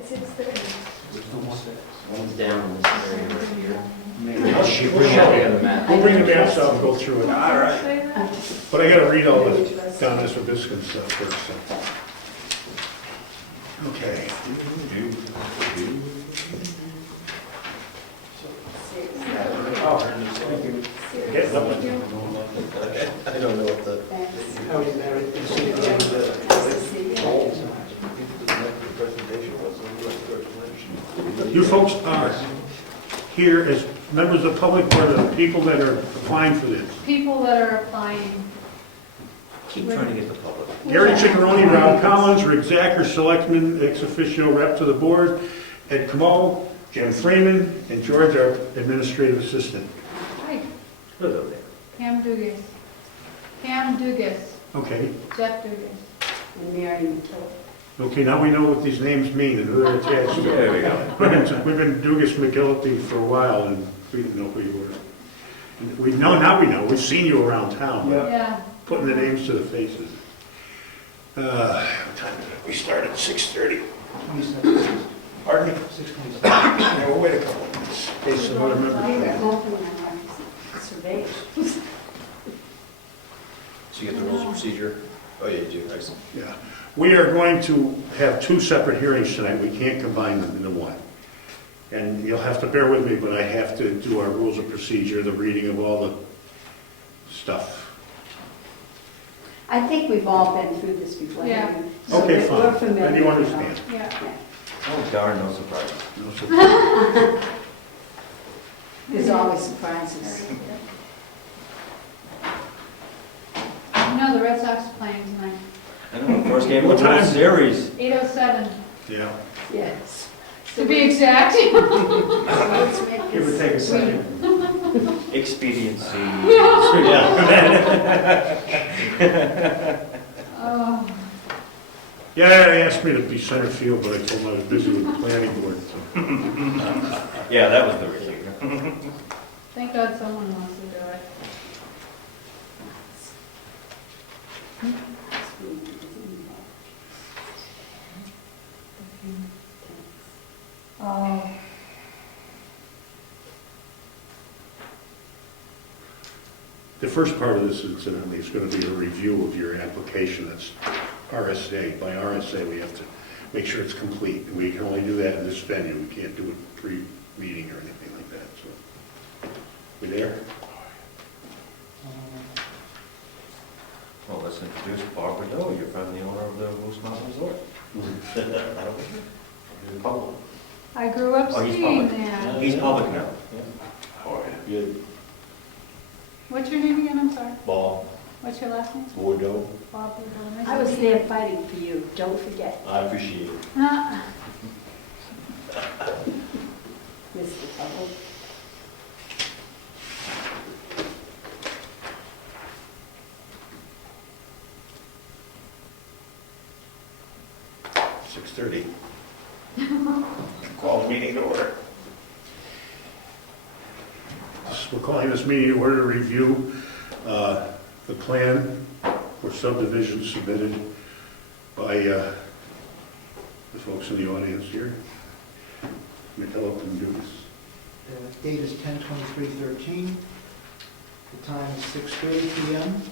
It's 6:30. One's down in this area right here. We'll bring the maps out and go through it. All right. But I gotta read all the down this Viscount stuff first, so. Okay. Getting up. I don't know what the. You folks are here as members of the public or the people that are applying for this. People that are applying. Keep trying to get the public. Gary Ciccarone, Rob Collins, Rick Zacher, Selectman, ex officio rep to the board, Ed Comeau, Jim Freeman, and George, our administrative assistant. Hi, Put it up there. Pam Dugas. Pam Dugas. Okay, Jeff Dugas. And Mary McKillop. okay, now we know what these names mean and who they're attached to. There we go. We've been Dugas McGillipy for a while and we didn't know who you were. We know, now we know, we've seen you around town, but Yeah. putting the names to the faces. What time is it? We start at 6:30. Pardon me? 6:27. Yeah, we'll wait a couple of minutes. In case someone They were remembers. hoping that I surveyed. So you get the rules of procedure? Oh, yeah, you do, excellent. Yeah. We are going to have two separate hearings tonight. We can't combine them into one. And you'll have to bear with me, but I have to do our rules of procedure, the reading of all the stuff. I think we've all been through this before. Yeah. haven't we? So Okay, we're fine. familiar. Then you understand. Yeah. Oh, darn, no surprise. No surprise. There's always surprises. You know the Red Sox are playing tonight. I know, first game of What the World time? Series. 8:07. Yeah. Yes. To be exact. So let's make this. take a second. Expediency. Oh. Yeah, they asked me to be center field, but I told them I was busy with the planning board. So. Yeah, that was the reason. Thank God someone wants to do it. Oh. The first part of this, incidentally, is going to be a review of your application. That's RSA. By RSA, we have to make sure it's complete. And we can only do that in this venue. We can't do it pre-meeting or anything like that. So, we there? Well, let's introduce Bob Rideau, you're from the owner of the Moose Mountain Resort. That'll be good. Public. I grew up Oh, he's skiing public. there. He's public now. Oh, yeah. Good. What's your name again? I'm sorry. Ball, What's your last name? Bordeaux. Bob. Rideau. I was there fighting for you, don't forget, I appreciate it. Ah, Mr. Bubble. – 6:30. Call the meeting to order. We're calling this meeting to order to review the plan for subdivision submitted by the folks in the audience here. McKillop and Dugas. The date is 10/23/13. The time is 6:30 p.m.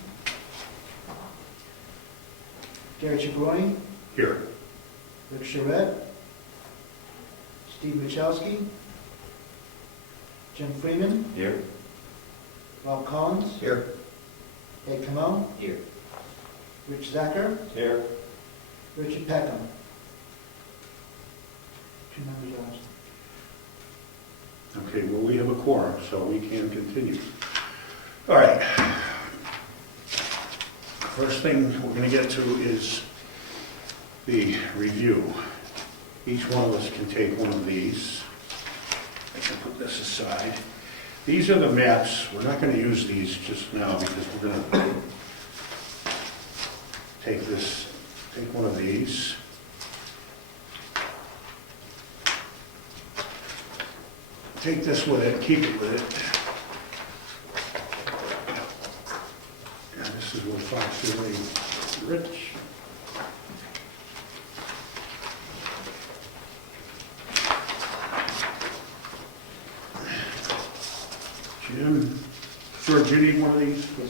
Gary Ciccarone, Here. Rick Charette, Steve Michalski, Jim Freeman, Here? Rob Collins, Here. Ed Comeau, Here. Rich Zacher, Here. Richard Peckham. 2 members absent. Okay, well, we have a quorum, so we can continue. All right. First thing we're going to get to is the review. Each one of us can take one of these. I can put this aside. These are the maps. We're not going to use these just now because we're going to take one of these. Take this with it, keep it with it. And this is what Fox is really. Rich. Jim, George, you need one of these? Yes,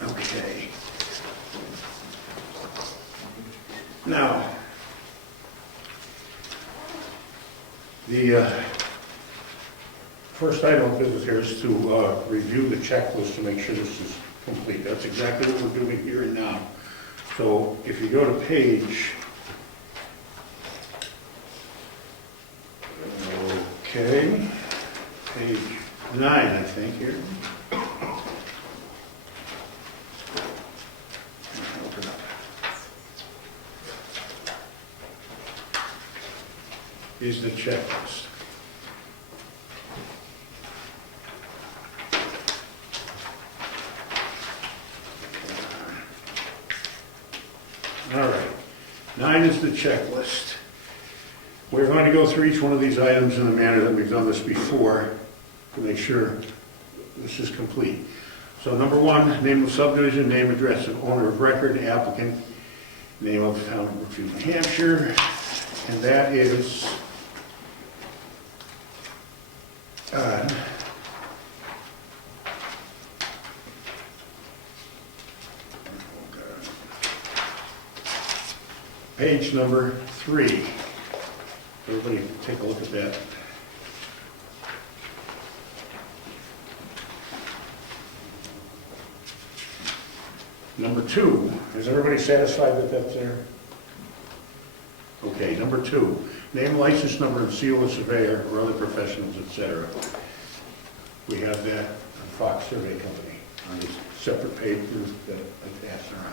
please. Okay. Now, the first item of business here is to review the checklist to make sure this is complete. That's exactly what we're doing here and now. So if you go to page, okay, page 9, I think, here. Open up. Is the checklist. All right, 9 is the checklist. We're going to go through each one of these items in the manner that we've done this before to make sure this is complete. So number 1, name of subdivision, name, address of owner of record, applicant, name of town of Brookfield, New Hampshire, and that is page number 3. Everybody take a look at that. Number 2, is everybody satisfied that that's there? Okay, number 2, name, license number, and seal of surveyor or other professionals, etc. We have that on Fox Survey Company on these separate papers that I passed around.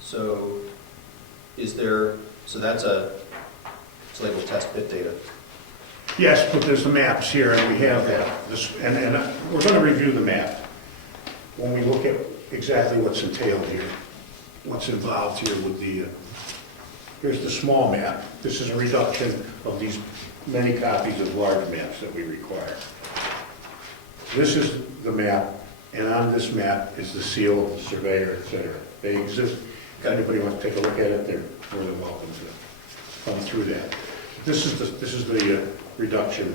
So, is there, so that's it's labeled test pit data. Yes, but there's the maps here, and we have that. And we're going to review the map when we look at exactly what's entailed here, what's involved here with the, here's the small map. This is a reduction of these many copies of large maps that we require. This is the map, and on this map is the seal, the surveyor, etc. They exist. If anybody wants to take a look at it, they're more than welcome to come through that. This is the reduction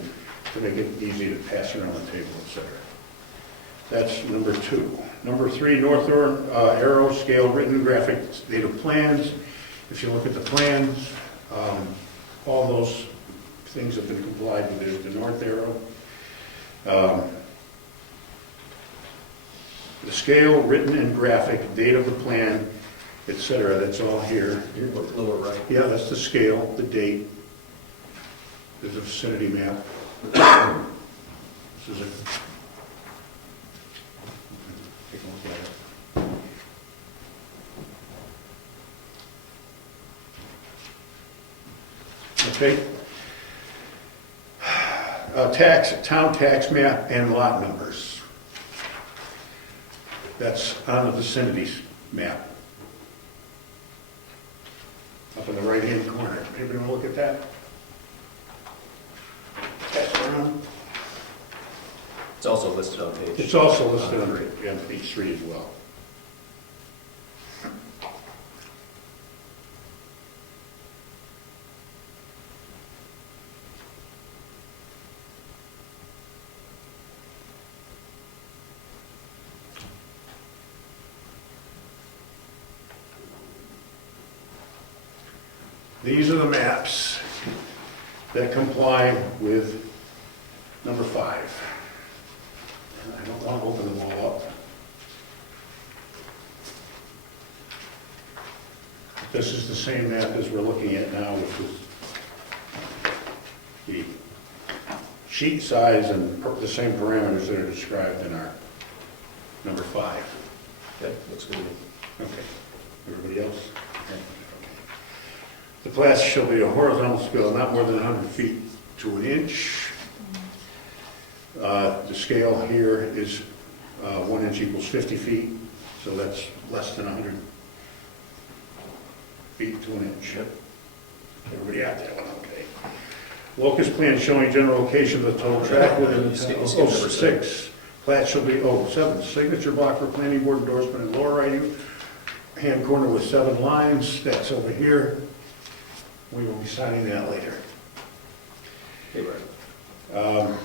to make it easy to pass around the table, etc. That's number 2. Number 3, Northern arrow scale written graphic data plans. If you look at the plans, all those things have been complied with. There's the north arrow. The scale, written and graphic, date of the plan, etc. That's all here. Your lower right. Yeah, that's the scale, the date. There's a vicinity map. This is a, take a look at it. Okay. Town tax map and lot numbers. That's on the vicinities map. Up in the right-hand corner. Anybody want to look at that? Pass around. It's also listed on page. It's also listed on page 3 as well. These are the maps that comply with number 5. And I don't want to open them all up. This is the same map as we're looking at now, which is the sheet size and the same parameters that are described in our number 5. Okay, looks good. Okay. Everybody else? Okay. The plats shall be a horizontal scale, not more than 100 feet to an inch. The scale here is 1 inch equals 50 feet, so that's less than 100 feet to an inch. Everybody out that one, okay. Locus plan showing general location of the total track within the town. 6. Plat shall be, 7. Signature block for planning board endorsement and lower writing. hand corner with 7 lines, that's over here. We will be signing that later. Okay, Brian.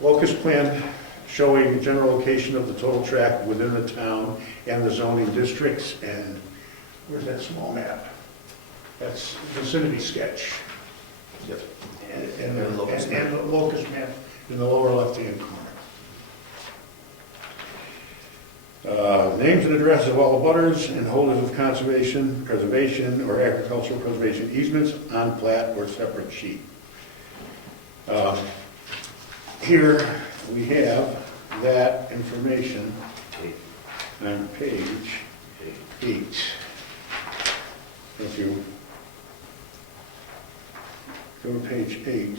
Locust plan showing the general location of the total tract within the town and the zoning districts, and where's that small map? That's vicinity sketch. Yep. And And the locust map. and the locust map in the lower left-hand corner. Names and addresses of all abutters and holders of conservation, preservation, or agricultural preservation easements on plat or separate sheet. Here we have that information on page 8. If you go to page 8.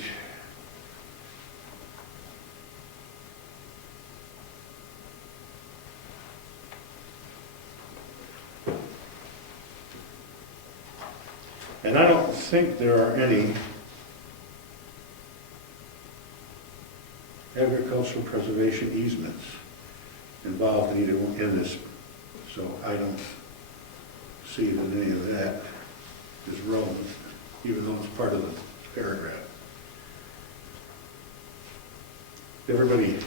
And I don't think there are any agricultural preservation easements involved in either in this, so I don't see that any of that is relevant, even though it's part of the paragraph. Everybody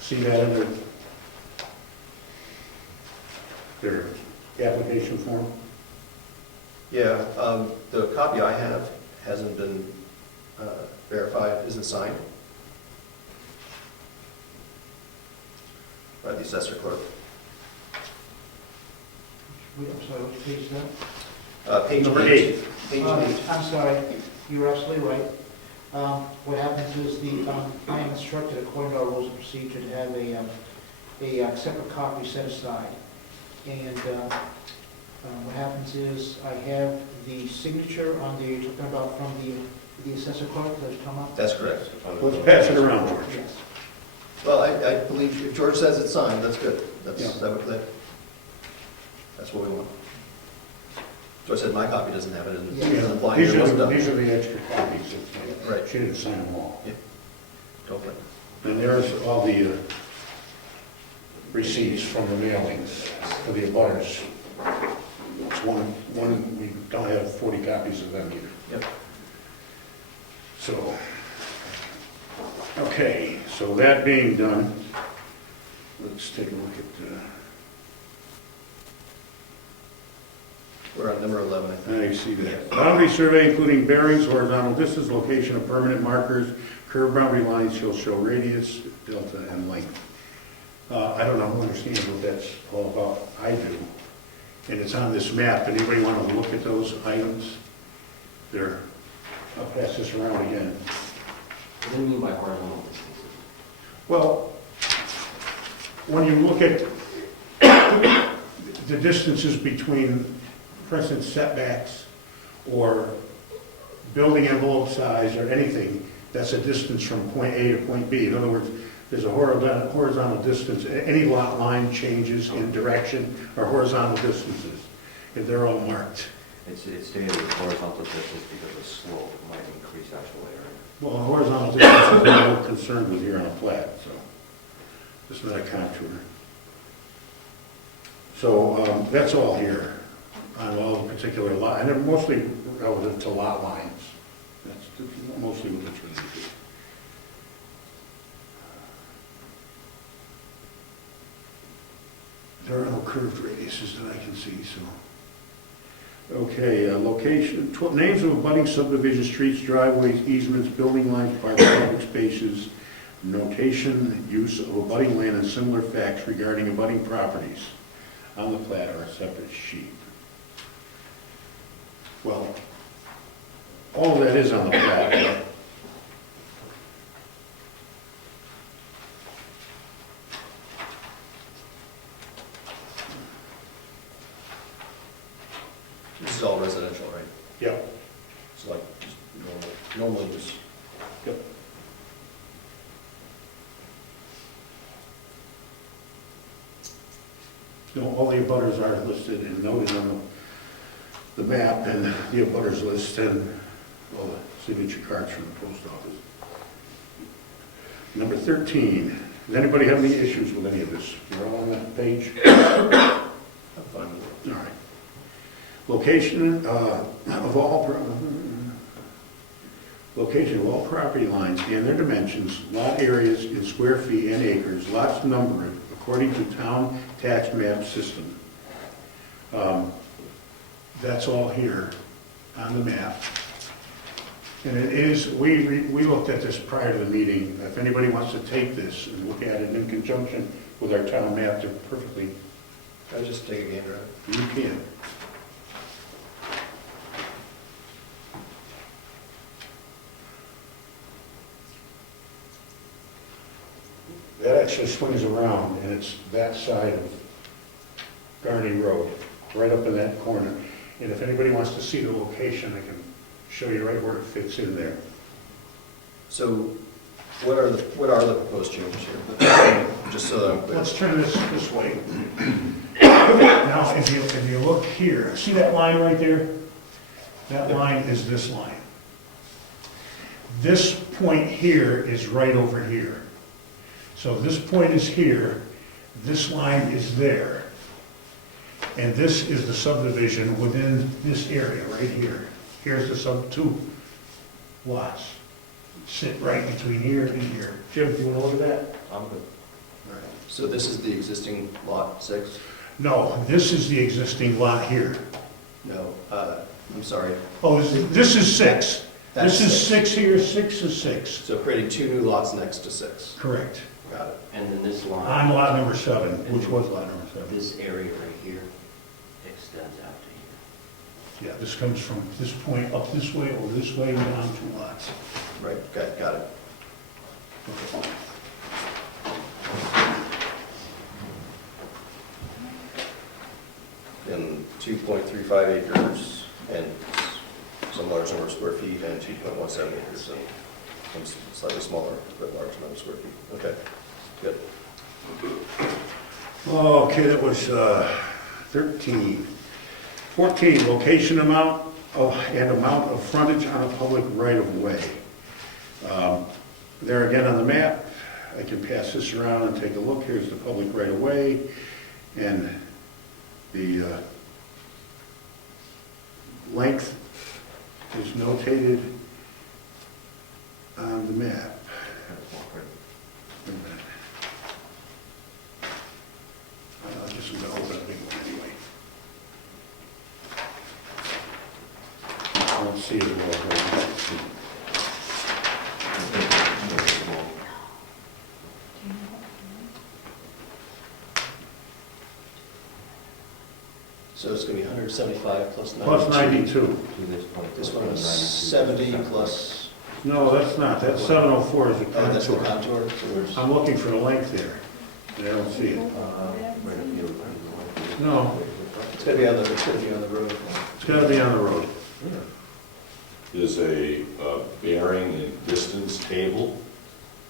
see that in their application form? Yeah, the copy I have hasn't been verified, isn't signed by the assessor clerk. Wait, I'm sorry, which page is that? Page Number 8. eight. Page 8. I'm sorry, you're absolutely right. What happens is I am instructed according to our rules of procedure to have a separate copy set aside. And what happens is I have the signature on the, you're talking about from the assessor clerk that's come up? That's correct. Let's pass it around, George. Yes. Well, I believe if George says it's signed, that's good. That's, Yeah. that's what we want. George said my copy doesn't have it, and Yeah. it doesn't apply. These It wasn't are done. the extra copies. Right. She didn't sign them all. Totally. And there's all the receipts from the mailings for the abutters. It's one, we don't have 40 copies of them either. Yep. So, okay, so that being done, let's take a look at, We're on number 11, I think. I see that. Boundary survey including bearings, horizontal distance, location of permanent markers, curved boundary lines shall show radius, delta, and length. I don't know who understands what that's all about. I do. And it's on this map. Anybody want to look at those items? There. I'll pass this around again. What do you mean by horizontal distances? Well, when you look at the distances between, for instance, setbacks or building envelope size or anything, that's a distance from point A to point B. In other words, there's a horizontal distance. Any lot line changes in direction are horizontal distances, and they're all marked. It's stated as horizontal distance because the slope might increase actual area. Well, a horizontal distance is what we're concerned with here on a plat, so it's not a contour. So that's all here on all the particular lot, and they're mostly relative to lot lines. That's mostly what it's related to. There are no curved radiuses that I can see, so. Okay, location, names of abutting subdivision, streets, driveways, easements, building lines, private public spaces, notation, use of abutting land, and similar facts regarding abutting properties on the plat or a separate sheet. Well, all of that is on the plat, but This is all residential, right? yeah. It's like just normal use. Yep. No, all the abutters are listed and noted on the map and the abutters list and all the signature cards from the post office. Number 13, does anybody have any issues with any of this? You're all on that page? I'm fine with it. All right. Location location of all property lines and their dimensions, lot areas in square feet and acres, lots numbered according to town tax map system. That's all here on the map. And it is, we looked at this prior to the meeting. If anybody wants to take this and look at it in conjunction with our town map, they're perfectly, Can I just take a gander at it? you can. That actually swings around, and it's that side of Garney Road, right up in that corner. And if anybody wants to see the location, I can show you right where it fits in there. So what are the proposed changes here? Just so that I'm clear. Let's turn this way. Now, if you look here, see that line right there? That line is this line. This point here is right over here. So this point is here, this line is there. And this is the subdivision within this area right here. Here's the two lots. Sit right between here and here. Jim, do you want to look at that? I'm good. All right. So this is the existing lot 6? No, this is the existing lot here. No, I'm sorry. Oh, this is 6. That's This is six. 6 here, 6 is 6. So creating 2 new lots next to 6. Correct. Got it. And then this line. On lot number 7, which was lot number 7. This area right here extends out to here. Yeah, this comes from this point up this way or this way and down 2 lots. Right, got it. And 2.35 acres and some large number of square feet and 2.17 acres, so some slightly smaller but large number of square feet. Okay, good. Okay, that was 13. 14, location amount and amount of frontage on a public right-of-way. There again on the map, I can pass this around and take a look. Here's the public right-of-way, and the length is notated on the map. Wait a minute. I guess I'm going to open a big one anyway. I don't see it all. So it's going to be 175 plus 92. Plus 92. To this point. This one is 70 plus, No, that's not. That's 704 is the oh, that's the contour. contour. So there's, I'm looking for the length there, and I don't see it. Right up here. No, it's going to be on the road. it's got to be on the road. There's a bearing and distance table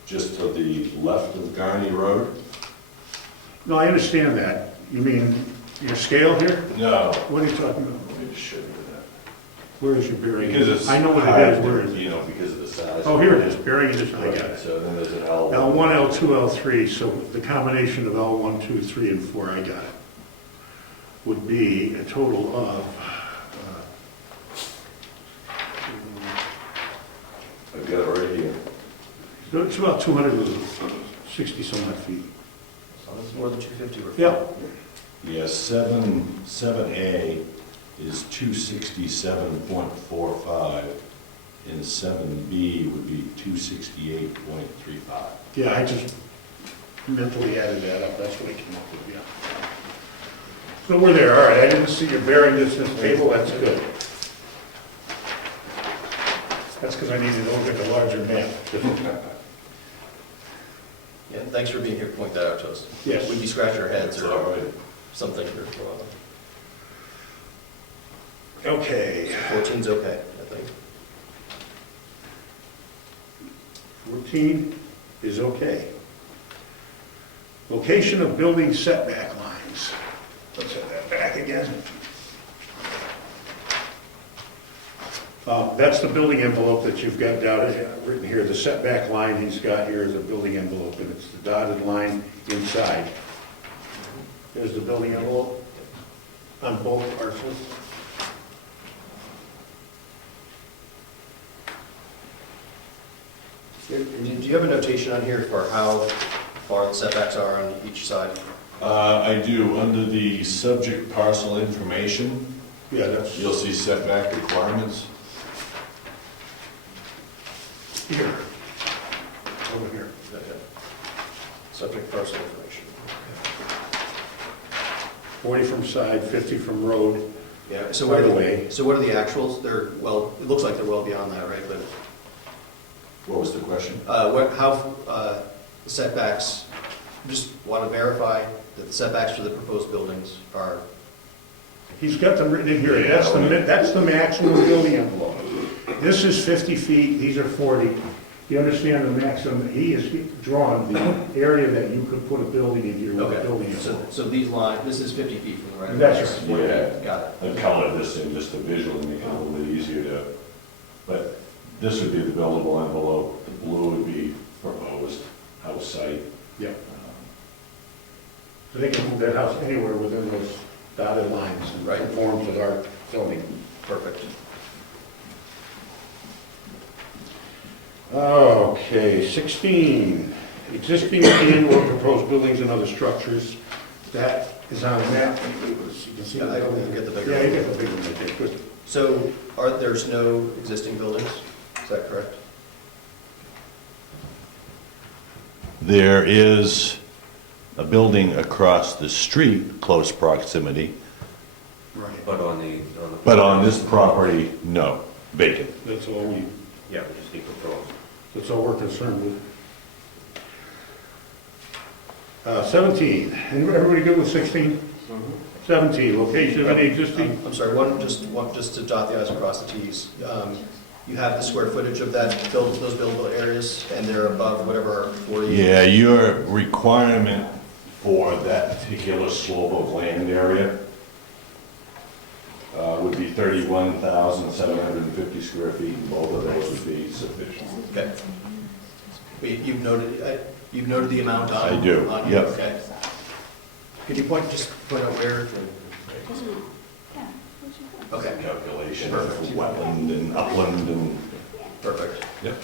just to the left of Garney Road. No, I understand that. You mean your scale here? No. What are you talking about? Let me just show you that. Where is your bearing? Because it's I know what high, it is. Where is it? you know, because of the size. Oh, here it is. Bearing and distance. I got it. So then there's an L. L1, L2, L3, so the combination of L1, 2, 3, and 4, I got it, would be a total of, I've got it right here. it's about 260 some odd feet. So it's more than 250. We're fine. Yep. Yeah, 7A is 267.45, and 7B would be 268.35. Yeah, I just mentally added that up, that's what I came up with, yeah. So we're there, all right, I didn't see your bearing distance table, that's good. That's because I needed to look at the larger map. Yeah, thanks for being here to point that out to us. Yes. We'd be scratching our heads That's all or right. something here for a while. Okay, 14's okay, I think. 14 is okay. Location of building setback lines. Let's have that back again. That's the building envelope that you've got down, written here. The setback line he's got here is a building envelope, and it's the dotted line inside. There's the building envelope on both parcels. Do you have a notation on here for how far the setbacks are on each side? I do, under the subject parcel information, Yeah, that's you'll see setback requirements. here. Over here. Okay. Subject parcel information. 40 from side, 50 from road. Yeah, so By what the are way- so what are the actuals? They're, well, it looks like they're well beyond that, right? But What was the question? how setbacks, just want to verify that the setbacks for the proposed buildings are, He's got them written in here. Yeah. That's the maximum building envelope. This is 50 feet, these are 40. You understand the maximum, he has drawn the area that you could put a building in here with a okay. building envelope. So these lines, this is 50 feet from the right. That's right. Yeah. Got it. I colored this in just to visually make it a little bit easier to, but this would be the buildable envelope, the blue would be proposed house site. Yeah. So they can move that house anywhere within those dotted lines and Right. conforms with our zoning. Perfect. Okay, 16, existing and/or proposed buildings and other structures. That is on the map. You can see. Yeah, I can get the bigger Yeah, you one. get the big one right there. Good. So there's no existing buildings, is that correct? There is a building across the street, close proximity, Right. but on this property, no, vacant. That's all we, Yeah, we just need to throw. that's all we're concerned with. 17, everybody good with 16? 17, location of any existing, I'm sorry, just to dot the i's and cross the t's. You have the square footage of those buildable areas, and they're above whatever 40? Yeah, your requirement for that particular slope of land area would be 31,750 square feet, and both of those would be sufficient. Okay. You've noted the amount on? I do, on here, yep. Okay. Could you point out where? Okay, Calculation of wetland and upland and, perfect. yep.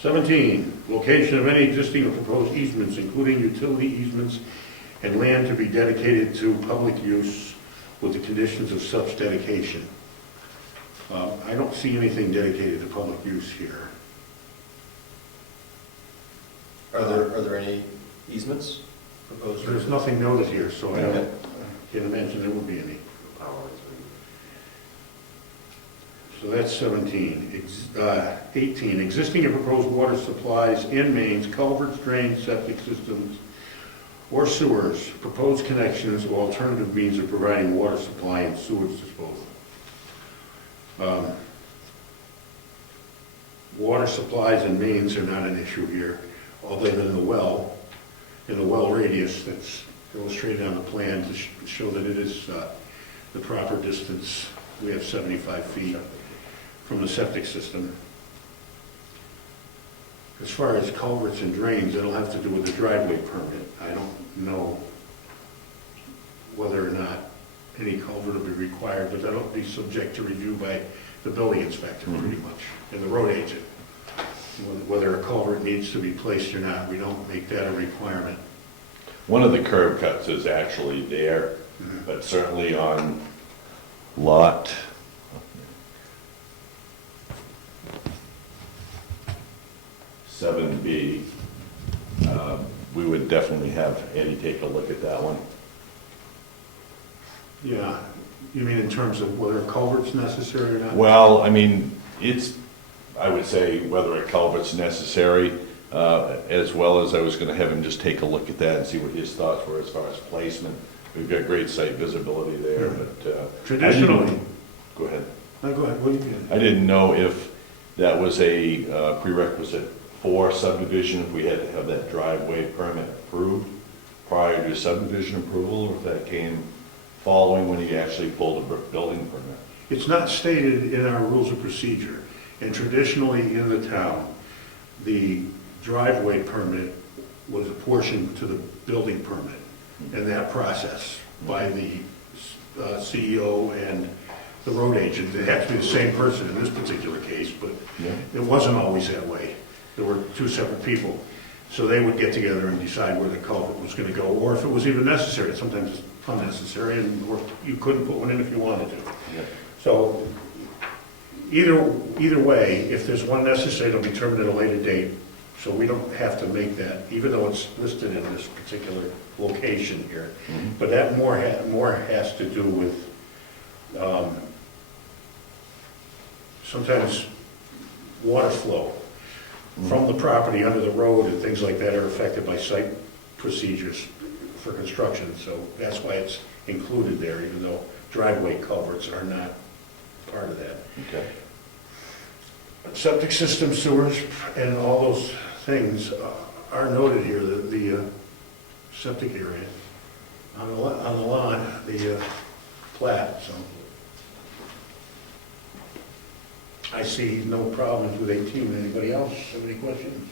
17, location of any existing or proposed easements, including utility easements and land to be dedicated to public use with the conditions of such dedication. I don't see anything dedicated to public use here. Are there any easements proposed? There's nothing noted here, so I Okay. can't imagine there would be any. So that's 17. 18, existing and proposed water supplies in mains, culverts, drains, septic systems, or sewers, proposed connections or alternative means of providing water supply and sewage disposal. Water supplies and mains are not an issue here, other than the well, and the well radius that's illustrated on the plan to show that it is the proper distance. We have 75 feet from the septic system. As far as culverts and drains, it'll have to do with the driveway permit. I don't know whether or not any culvert will be required, but that'll be subject to review by the building inspector pretty much, and the road agent. Whether a culvert needs to be placed or not, we don't make that a requirement. One of the curb cuts is actually there, but certainly on lot 7B, we would definitely have Eddie take a look at that one. Yeah, you mean in terms of whether a culvert's necessary or not? Well, I mean, I would say whether a culvert's necessary, as well as I was gonna have him just take a look at that and see what his thoughts were as far as placement. We've got great site visibility there, but. Traditionally. Go ahead. No, go ahead, what do you mean? I didn't know if that was a prerequisite for subdivision, if we had to have that driveway permit approved prior to subdivision approval, or if that came following when he actually pulled a building permit. It's not stated in our rules of procedure, and traditionally in the town, the driveway permit was apportioned to the building permit, and that process by the CEO and the road agent. It had to be the same person in this particular case, but Yeah. it wasn't always that way. There were two separate people. So they would get together and decide where the culvert was gonna go, or if it was even necessary. Sometimes it's unnecessary, or you couldn't put one in if you wanted to. Yeah. So either way, if there's one necessary, it'll be determined at a later date. So we don't have to make that, even though it's listed in this particular location here. Mhm. But that more has to do with, sometimes water flow from the property under the road and things like that are affected by site procedures for construction. So that's why it's included there, even though driveway culverts are not part of that. Okay. Septic system, sewers, and all those things are noted here, the septic area on the lawn, the plat, so. I see no problems with 18. Anybody else have any questions?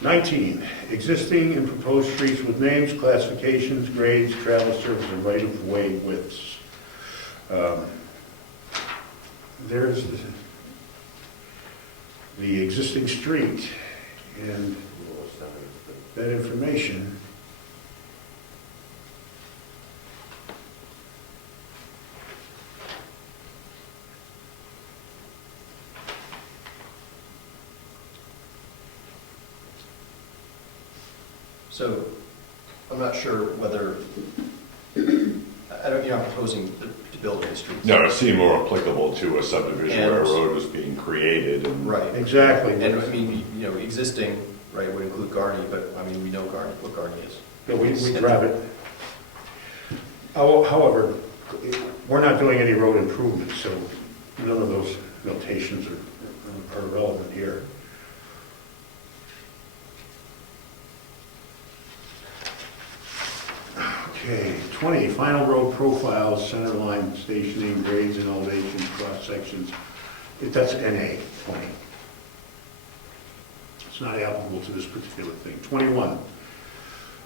19, existing and proposed streets with names, classifications, grades, travel surface, and right-of-way widths. There's the existing street and that information. So, I'm not sure whether, I don't, you're not proposing to build any streets. No, it seemed more applicable to a subdivision where a And- road was being created and. Right. Exactly. And I mean, you know, existing, right, would include Garney, but I mean, we know Garney, what Garney is. Yeah, we grab it. However, we're not doing any road improvements, so none of those notations are relevant here. Okay, 20, final road profiles, center line stationing, grades and elevation, cross sections. That's NA 20. It's not applicable to this particular thing. 21,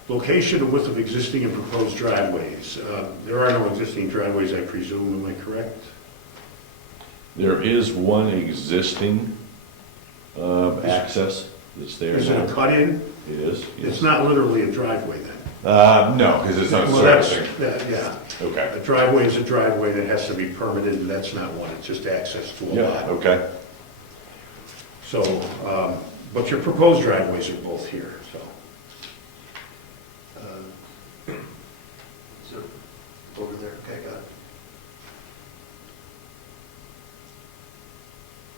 location and width of existing and proposed driveways. There are no existing driveways, I presume, am I correct? There is one existing access that's there Is it a now. cut-in? It is. yes. It's not literally a driveway then? No, because it's not Well, that's- servicing. Yeah. Okay. A driveway is a driveway that has to be permitted, and that's not one, it's just access to a Yeah, lot. okay. So, but your proposed driveways are both here, so. So, over there, okay, got it.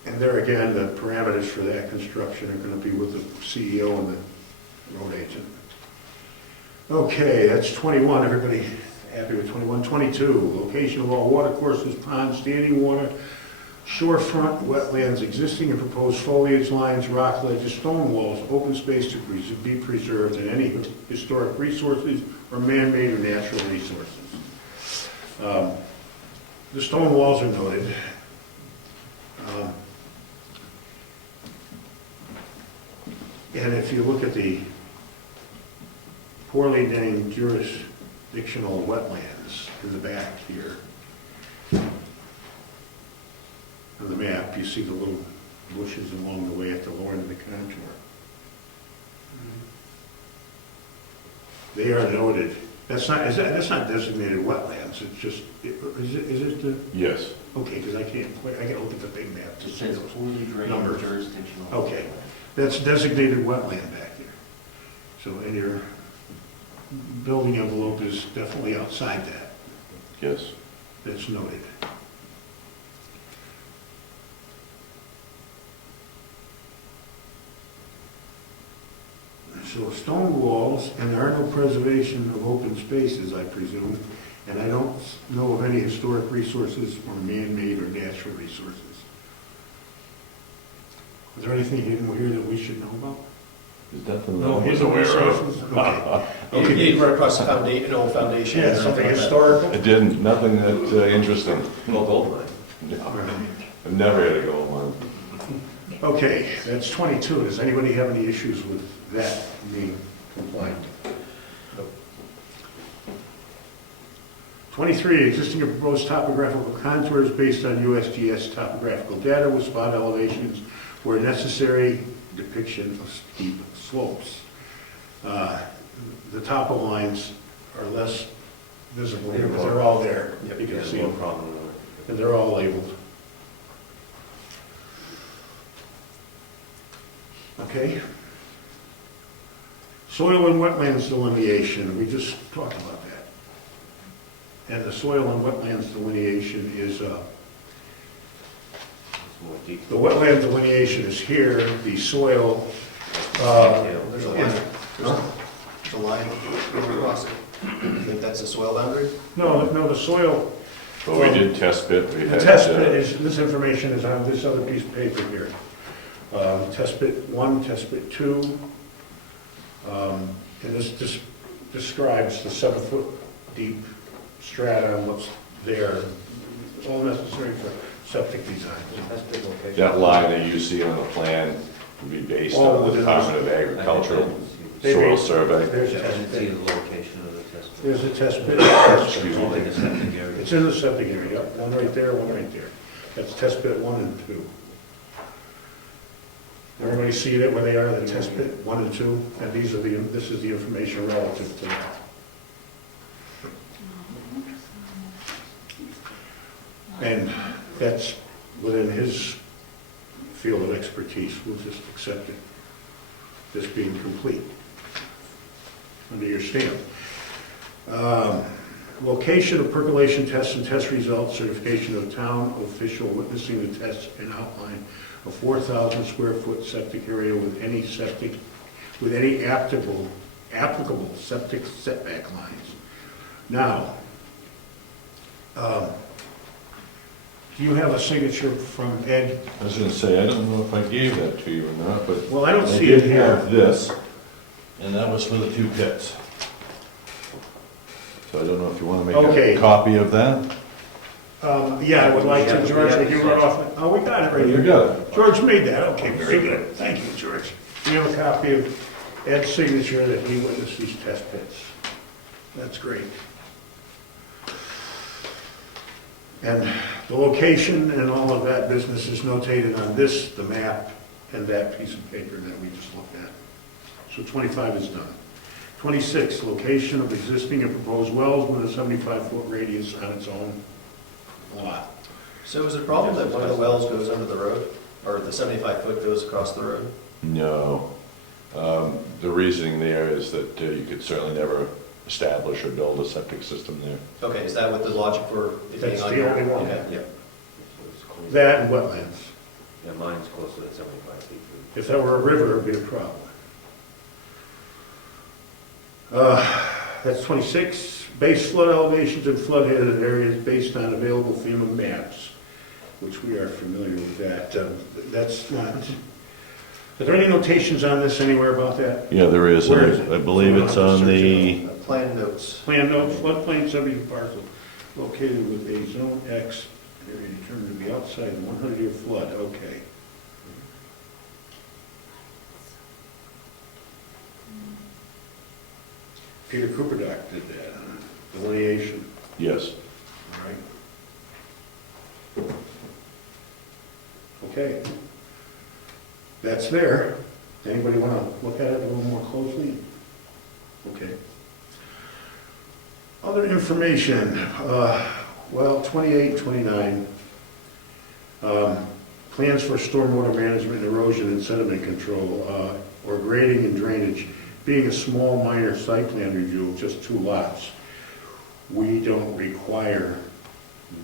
And there again, the parameters for that construction are gonna be with the CEO and the road agent. Okay, that's 21, everybody happy with 21? 22, location of all water courses, ponds, standing water, shorefront, wetlands, existing and proposed foliage lines, rock ledges, stone walls, open space to be preserved, and any historic resources or man-made or natural resources. The stone walls are noted. And if you look at the poorly named jurisdictional wetlands in the back here, on the map, you see the little bushes along the way at the lower end of the contour. They are noted. That's not designated wetlands, it's just, is it the, Yes. okay, because I gotta look at the big map to It see says those. poorly drained numbers. jurisdictional. Okay. That's designated wetland back there. So, and your building envelope is definitely outside that. Yes. That's noted. So stone walls, and there are no preservation of open spaces, I presume, and I don't know of any historic resources or man-made or natural resources. Is there anything hidden here that we should know about? There's nothing that No I was hidden aware resources? of. Okay. You run across an old foundation. Yeah, or something like that. historical? It didn't, nothing that interesting. Well, gold mine. I've never had a gold mine. Okay, that's 22. Does anybody have any issues with that being compliant? Nope. 23, existing and proposed topographical contours based on USGS topographical data with spot elevations where necessary, depiction of steep slopes. The topo lines are less visible here, but they're all there. Yep. You can Yeah, see no them, problem. and they're all labeled. Okay. Soil and wetlands delineation, we just talked about that. And the soil and wetlands delineation is, It's more deep. the wetland delineation is here, the soil, There's a line, there's a line going across it. You think that's the soil boundary? no, the soil, But we did test pit, we the had, test pit is, this information is on this other piece of paper here. Test pit 1, test pit 2, and this just describes the 7-foot deep strata and what's there, all necessary for septic design. That's big location. that line that you see on the plan would be based All on the within Department of Agricultural Soil Survey. There's a I test didn't see pit. the location of the test. There's a test pit. Excuse me. Only the septic area. It's in the septic area, one right there, one right there. That's test pit 1 and 2. Everybody see that where they are, the test pit 1 and 2? And these are this is the information relative to that. And that's within his field of expertise, we'll just accept it, this being complete, under your stamp. Location of percolation tests and test results, certification of town official witnessing the tests, and outline a 4,000 square foot septic area with any applicable septic setback lines. Now, do you have a signature from Ed? I was gonna say, I don't know if I gave that to you or not, but Well, I don't I see it did here. have this, and that was for the 2 pits. So I don't know if you wanna make Okay. a copy of that? Yeah, I would like to, George, would you run off? Oh, we got it right here. You got it. George made that, okay, very good. Thank you, George. We have a copy of Ed's signature that he witnessed these test pits. That's great. And the location and all of that business is notated on this, the map, and that piece of paper that we just looked at. So 25 is done. 26, location of existing and proposed wells with a 75-foot radius on its own lot. So is it a problem that one of the wells goes under the road, or the 75-foot goes across the road? No. The reasoning there is that you could certainly never establish or build a septic system there. Okay, is that what the logic for it being That's on the here? only one. Okay, yeah. So it's close. That and wetlands. Yeah, mine's closer than 75 feet. If that were a river, it'd be a problem. That's 26. Base flood elevations and flood hazard areas based on available FEMA maps, which we are familiar with that. That's not, are there any notations on this anywhere about that? Yeah, there is, Where is it? I believe it's on the, Plan notes. Plan note, floodplain subject parcel located with a zone X area determined to be outside the 100-year flood, okay. Peter Cooper Doc did that, delineation, yes. all right? Okay. That's there. Anybody want to look at it a little more closely? Okay. Other information, well, 28, 29, plans for stormwater management, erosion and sediment control, or grading and drainage, being a small minor site plan review of just 2 lots. We don't require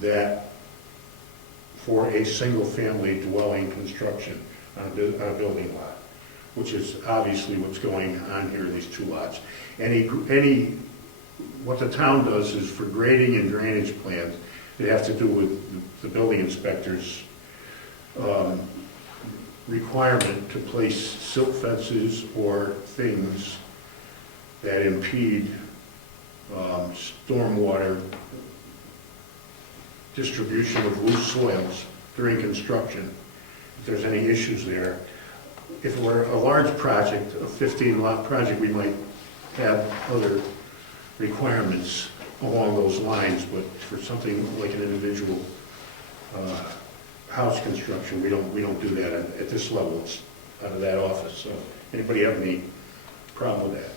that for a single-family dwelling construction on a building lot, which is obviously what's going on here in these 2 lots. What the town does is for grading and drainage plans, it has to do with the building inspector's requirement to place silt fences or things that impede stormwater distribution of loose soils during construction, if there's any issues there. If it were a large project, a 15-lot project, we might have other requirements, along those lines, but for something like an individual house construction, we don't do that at this level. It's out of that office. So anybody have any problem with that?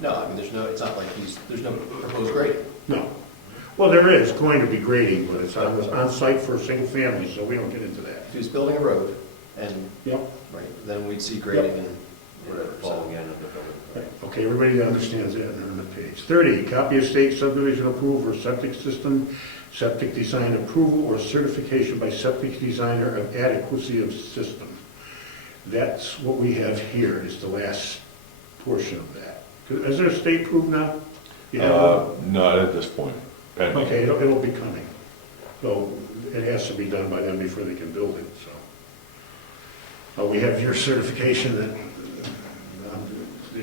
No, I mean, it's not like there's no proposed grading. No. Well, there is going to be grading, but it's on site for a single family, so we don't get into that. If he was building a road and, Yep. right, then we'd see grading and whatever. Falling in the building. Right. Okay, everybody understands that on the page. 30, copy of state subdivision approval for septic system, septic design approval, or certification by septic designer of adequacy of system. That's what we have here, is the last portion of that. Is there a state approved now? You have one? Not at this point. Pending. Okay, it'll be coming. So it has to be done by them before they can build it, so. We have your certification that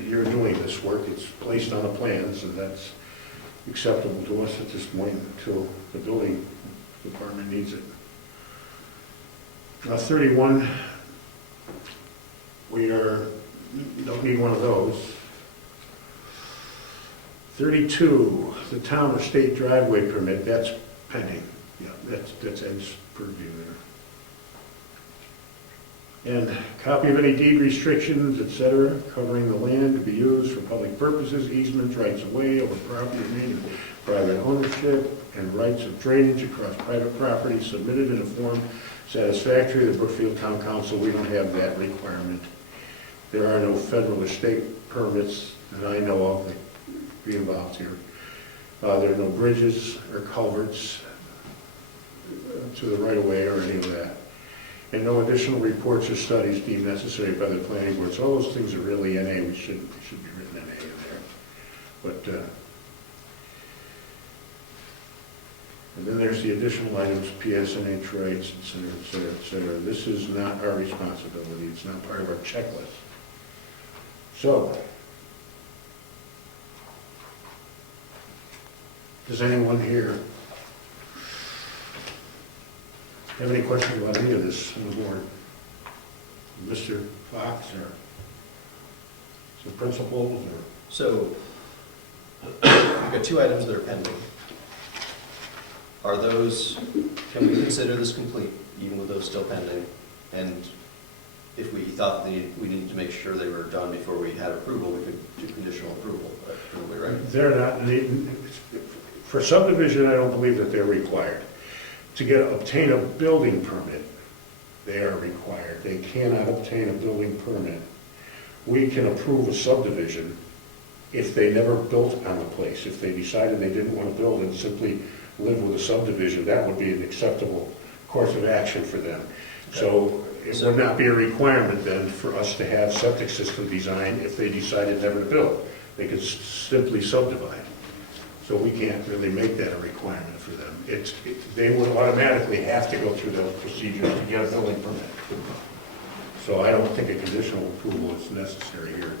you're doing this work. It's placed on the plans, and that's acceptable to us at this point until the building department needs it. 31, we don't need one of those. 32, the town or state driveway permit, that's pending. Yeah, that's Ed's purview there. And copy of any deed restrictions, et cetera, covering the land to be used for public purposes, easements, rights of way over property remaining private ownership, and rights of drainage across private property submitted in a form satisfactory to the Brookfield Town Council. We don't have that requirement. There are no federal or state permits that I know of that be involved here. There are no bridges or culverts to the right-of-way or any of that. And no additional reports or studies deemed necessary by the planning board. So all those things are really NA. We should be written NA in there. But, and then there's the additional items, PSNH rights, et cetera, et cetera, et cetera. This is not our responsibility. It's not part of our checklist. So, does anyone here have any questions about any of this on the board? Mr. Fox or some principals or? So, we've got two items that are pending. Are those, can we consider this complete, even with those still pending? And if we thought we needed to make sure they were done before we had approval, we could do conditional approval, probably, right? They're not, for subdivision, I don't believe that they're required. To obtain a building permit, they are required. They cannot obtain a building permit. We can approve a subdivision if they never built on the place. If they decided they didn't want to build and simply live with a subdivision, that would be an acceptable course of action for them. So it would not be a requirement then for us to have septic system design if they decided never to build. They could simply subdivide. So we can't really make that a requirement for them. They would automatically have to go through those procedures to get a building permit. So I don't think a conditional approval is necessary here.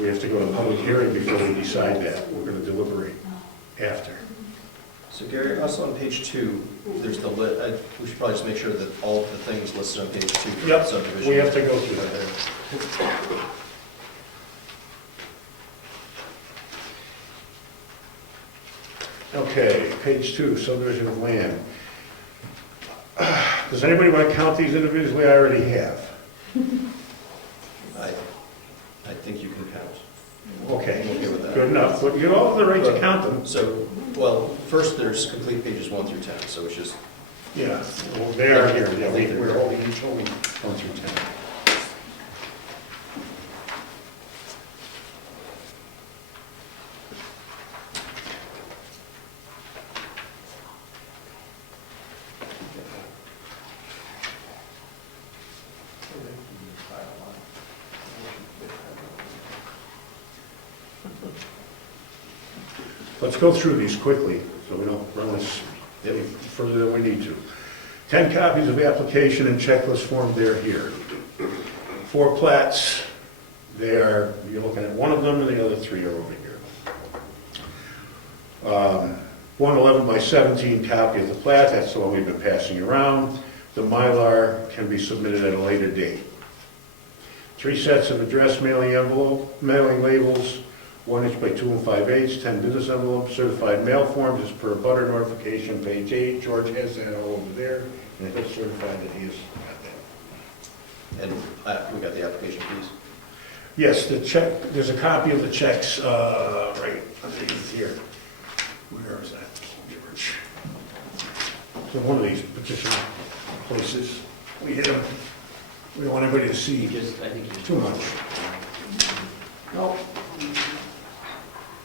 We have to go to public hearing before we decide that. We're going to deliberate after. So Gary, also on page 2, there's the we should probably just make sure that all of the things listed on page 2 for Yep, subdivision. we have to go through that. Okay, page 2, subdivision of land. Does anybody want to count these individually? I already have. I think you can count. Okay, I'm okay with that. good enough. But you all have the right to count them. So, well, first there's complete pages 1 through 10, so it's just, Yeah, well, they are here. Yeah, we're holding each holding 1 through 10. Let's go through these quickly, so we don't run this any further than we need to. 10 copies of application and checklist form, they're here. 4 plats, you're looking at one of them, and the other 3 are over here. 1 11 by 17 copy of the plat, that's the one we've been passing around. The Mylar can be submitted at a later date. 3 sets of address mailing labels, 1 inch by 2 5/8, 10 business envelopes, certified mail forms as per butter notification, page 8. George has that all over there, and it is certified that he has got that. And we got the application fees? Yes, the check, there's a copy of the checks, right underneath here. Where is that, George? So one of these petition places, we hit them, we don't want anybody to see I think you just. too much. No.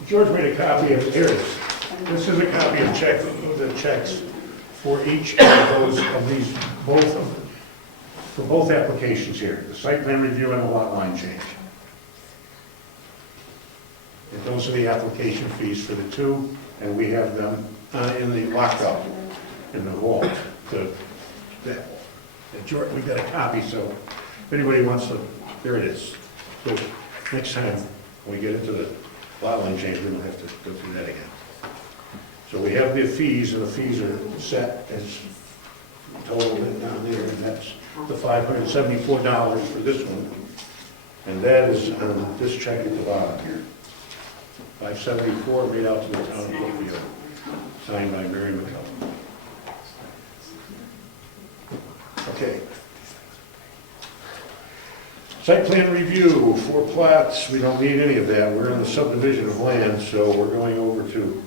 George made a copy of, here it is. This is a copy of the checks for each of these, for both applications here, the site plan review and the lot line change. And those are the application fees for the two, and we have them in the locked up in the vault. George, we've got a copy, so if anybody wants to, there it is. So next time when we get into the lot line change, we don't have to go through that again. So we have the fees, and the fees are set as total down there, and that's the $574 for this one. And that is on this check at the bottom here. $574 made out to the town of Brookfield, signed by Mary McCullough. Okay. Site plan review, 4 plots, we don't need any of that, we're in the subdivision of land, so we're going over to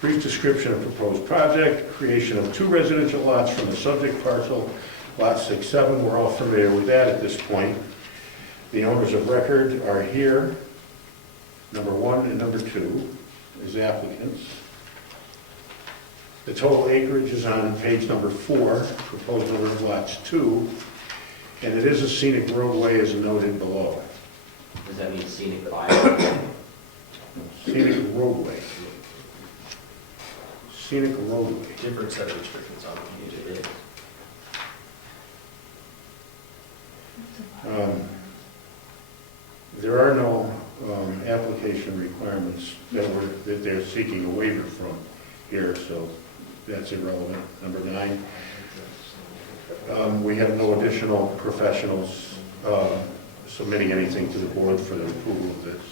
brief description of proposed project, creation of 2 residential lots from the subject parcel, lot 6-7, we're all familiar with that at this point. The owners of record are here, number 1 and number 2 as applicants. The total acreage is on page number 4, proposed number of lots 2, and it is a scenic roadway as noted below. Does that mean scenic by? Scenic roadway. Scenic roadway. Different set of restrictions on it. It is. There are no application requirements that they're seeking a waiver from here, so that's irrelevant. Number 9, we have no additional professionals submitting anything to the board for the approval of this,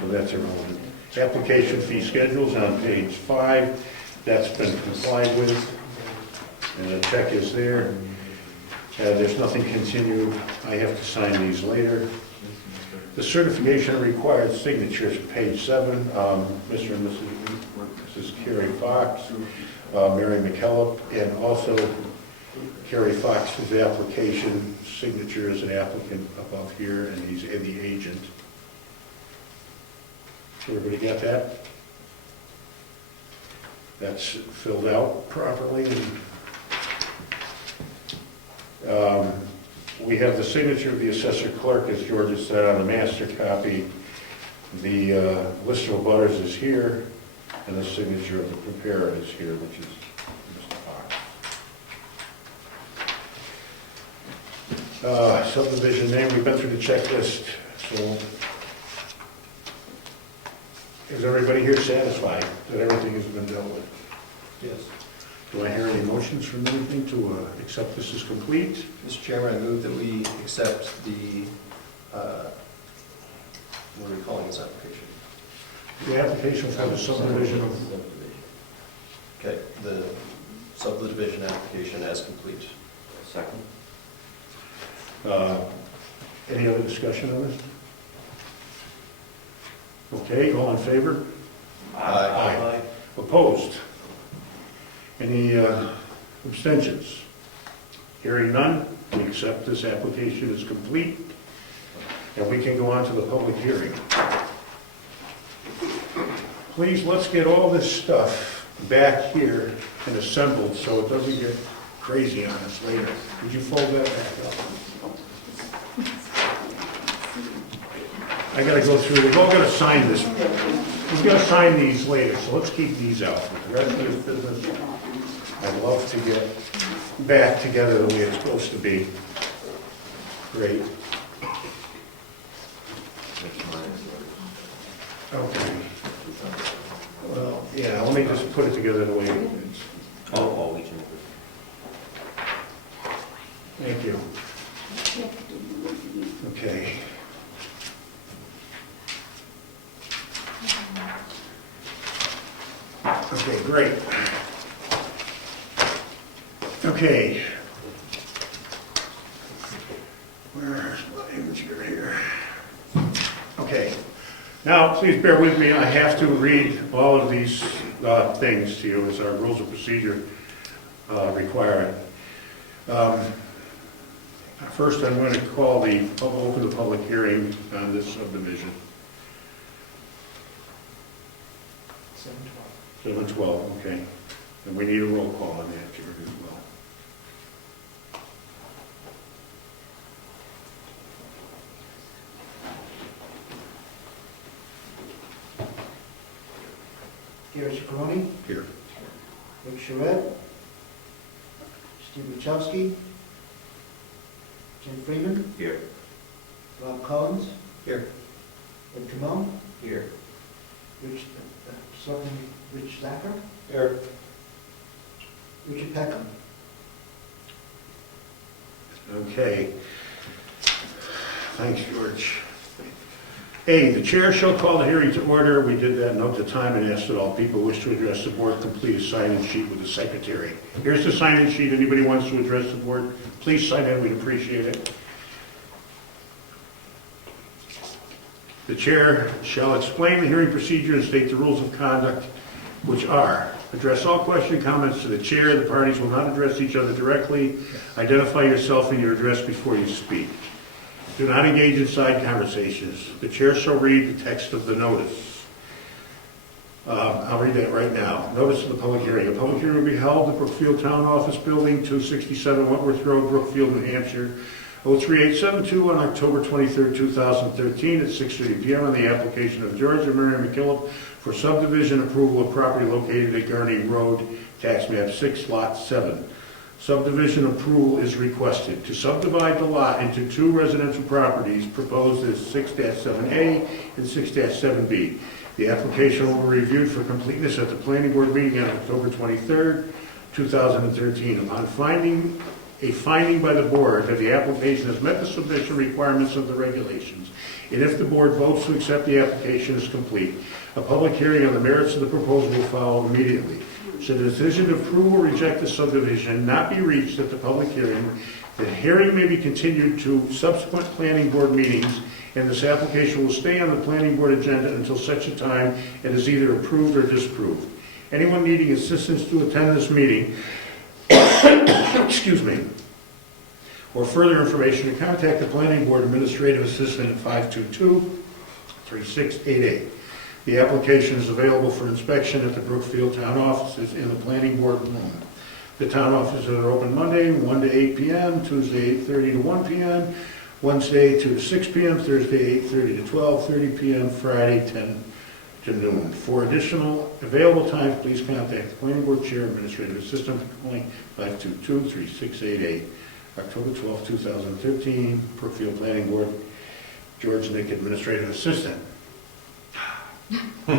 so that's irrelevant. Application fee schedules on page 5, that's been complied with, and the check is there. There's nothing continued, I have to sign these later. The certification of required signatures, page 7, Mr. and Mrs. Carrie Fox, Mary McKellop, and also Carrie Fox's application signature as an applicant above here, and he's the agent. Everybody got that? That's filled out properly. We have the signature of the assessor clerk, as George has said, on the master copy. The list of abutters is here, and the signature of the preparer is here, which is Mr. Fox. Subdivision name, we've been through the checklist, so is everybody here satisfied that everything has been dealt with? Yes. Do I hear any motions from anything to accept this as complete? Mr. Chairman, I move that we accept the, what are we calling this application? The application for the subdivision of, Okay, the subdivision application as complete. Second? any other discussion on this? Okay, all in favor? Aye. Opposed? Any abstentions? Hearing none, we accept this application as complete, and we can go on to the public hearing. Please, let's get all this stuff back here and assembled so it doesn't get crazy on us later. Would you fold that back up? I gotta go through, we've all gotta sign this. We've gotta sign these later, so let's keep these out. But the rest of this business, I'd love to get back together the way it's supposed to be. Great. Okay. Well, yeah, let me just put it together the way it's. Oh, each and Thank you. Okay. great. Okay. Where's my image here? Okay. Now, please bear with me. I have to read all of these things to you as our rules of procedure require it. First, I'm going to open the public hearing on this subdivision. 7:12. 7:12, okay. And we need a roll call on that, Jared, as well. Gary Ciccone, Here. Rick Charette, Steve Wachowski, Jim Freeman, Here. Rob Collins, Here. Ed Comeau, Here. Selectman Rich Thacker, Here. Richard Peckham. Okay. Thanks, George. A, the chair shall call the hearing to order. We did that, note the time, and ask that all people who wish to address the board complete a sign-in sheet with the secretary. Here's the sign-in sheet. Anybody wants to address the board, please sign in. We'd appreciate it. The chair shall explain the hearing procedure and state the rules of conduct, which are: address all question comments to the chair. The parties will not address each other directly. Identify yourself and your address before you speak. Do not engage in side conversations. The chair shall read the text of the notice. I'll read that right now. Notice of the public hearing. A public hearing will be held at Brookfield Town Office Building, 267 Wentworth Road, Brookfield, New Hampshire, 03872 on October 23, 2013 at 6:30 p.m. on the application of George and Mary McKillop for subdivision approval of property located at Gurney Road, tax map 6, lot 7. Subdivision approval is requested to subdivide the lot into two residential properties proposed as 6-7A and 6-7B. The application will be reviewed for completeness at the planning board meeting on October 23rd, 2013. Upon finding by the board that the application has met the submission requirements of the regulations, and if the board votes to accept the application as complete, a public hearing on the merits of the proposal will follow immediately. Should the decision to approve or reject the subdivision not be reached at the public hearing, the hearing may be continued to subsequent planning board meetings, and this application will stay on the planning board agenda until such a time it is either approved or disapproved. Anyone needing assistance to attend this meeting, excuse me, or further information, to contact the planning board administrative assistant at 522-3688. The application is available for inspection at the Brookfield town offices in the planning board room. The town offices are open Monday 1 to 8 p.m., Tuesday 8:30 to 1 p.m., Wednesday 2 to 6 p.m., Thursday 8:30 to 12:30 p.m., Friday 10 to noon. For additional available times, please contact the planning board chair, administrative assistant, calling 522-3688. October 12, 2013, Brookfield Planning Board, George Nick, administrative assistant. We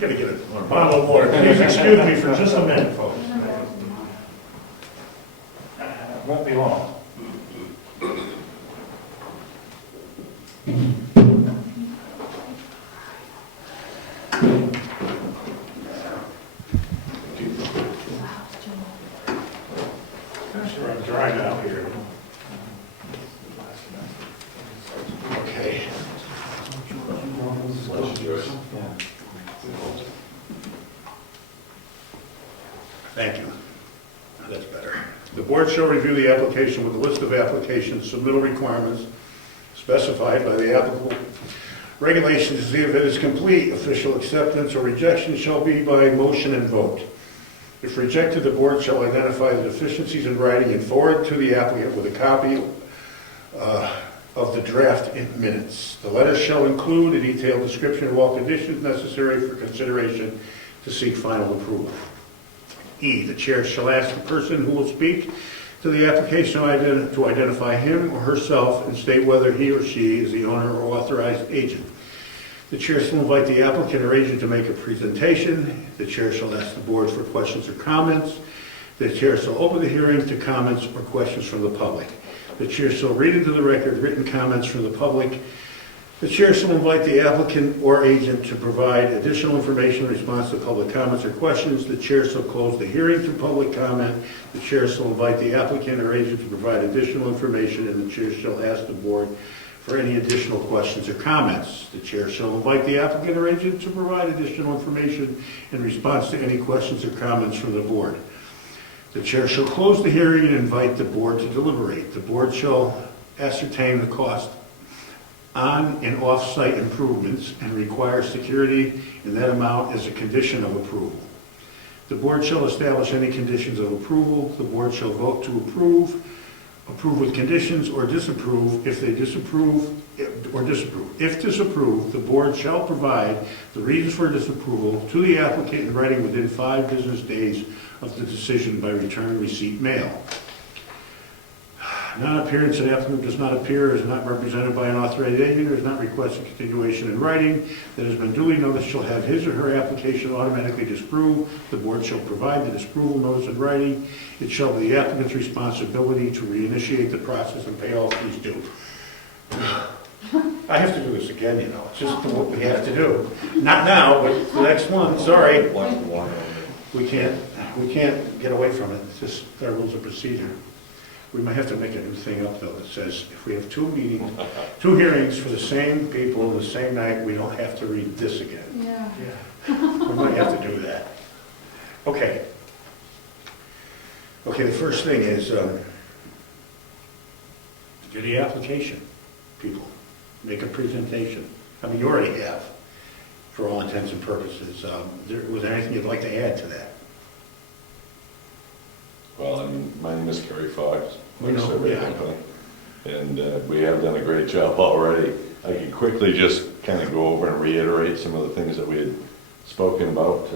gotta get a bottle of water. Please excuse me for just a minute, folks. Won't be long. I'm dry now here. Okay. Thank you. That's better. The board shall review the application with a list of applications, submittal requirements specified by the applicable regulations to see if it is complete. Official acceptance or rejection shall be by motion and vote. If rejected, the board shall identify the deficiencies in writing and forward to the applicant with a copy of the draft minutes. The letter shall include a detailed description of all conditions necessary for consideration to seek final approval. E, the chair shall ask the person who will speak to the application to identify him or herself and state whether he or she is the owner or authorized agent. The chair shall invite the applicant or agent to make a presentation. The chair shall ask the board for questions or comments. The chair shall open the hearing to comments or questions from the public. The chair shall read into the record written comments from the public. The chair shall invite the applicant or agent to provide additional information in response to public comments or questions. The chair shall close the hearing to public comment. The chair shall invite the applicant or agent to provide additional information, and the chair shall ask the board for any additional questions or comments. The chair shall invite the applicant or agent to provide additional information in response to any questions or comments from the board. The chair shall close the hearing and invite the board to deliberate. The board shall ascertain the cost on and off-site improvements and require security in that amount as a condition of approval. The board shall establish any conditions of approval. The board shall vote to approve with conditions, or disapprove if they disapprove, or disapprove. If disapproved, the board shall provide the reasons for disapproval to the applicant in writing within 5 business days of the decision by return receipt mail. Non-appearance, an applicant does not appear, is not represented by an authorized agent, or is not requesting continuation in writing that has been duly noticed, shall have his or her application automatically disproved. The board shall provide the disapproval notice in writing. It shall be the applicant's responsibility to reinitiate the process and pay all fees due. I have to do this again, you know, it's just what we have to do. Not now, but the next one, sorry. Watch the water. We can't get away from it, it's just our rules of procedure. We might have to make a new thing up, though, that says if we have 2 hearings for the same people the same night, we don't have to read this again. Yeah. We might have to do that. Okay. Okay, the first thing is, do the application, people. Make a presentation. I mean, you already have, for all intents and purposes. Was there anything you'd like to add to that? Well, I mean, my name is Kerry Fox. We know, Survey yeah. Company, and we have done a great job already. I can quickly just kind of go over and reiterate some of the things that we had spoken about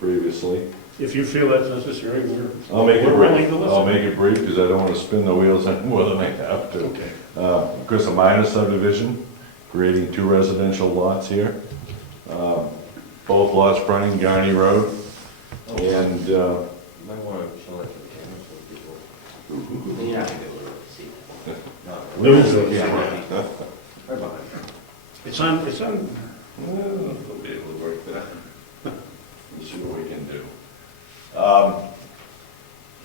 previously. If you feel that's necessary, I'll make it we're willing to brief. listen. I'll make it brief because I don't want to spin the wheels any more than I have to. Okay. Of course, a minor subdivision, creating 2 residential lots here. Both lots fronting Garney Road, and You might want to show it to the camera so people. You're not gonna be able to see that. Lose it. Right behind you. It's on, well, we'll be able to work that. We'll see what we can do.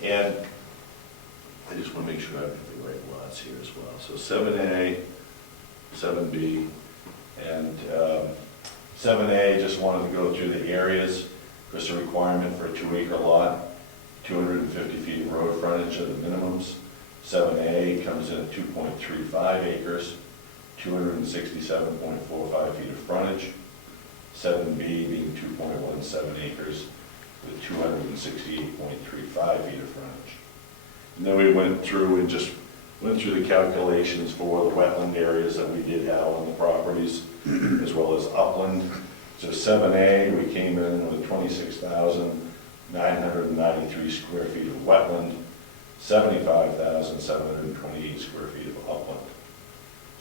And I just want to make sure I've got the right lots here as well. So 7A, 7B, and 7A, just wanted to go through the areas. There's a requirement for a 2-acre lot, 250 feet of road frontage are the minimums. 7A comes in at 2.35 acres, 267.45 feet of frontage. 7B being 2.17 acres with 268.35 feet of frontage. And then we went through and just went through the calculations for the wetland areas that we did have on the properties, as well as upland. So 7A, we came in with 26,993 square feet of wetland, 75,728 square feet of upland.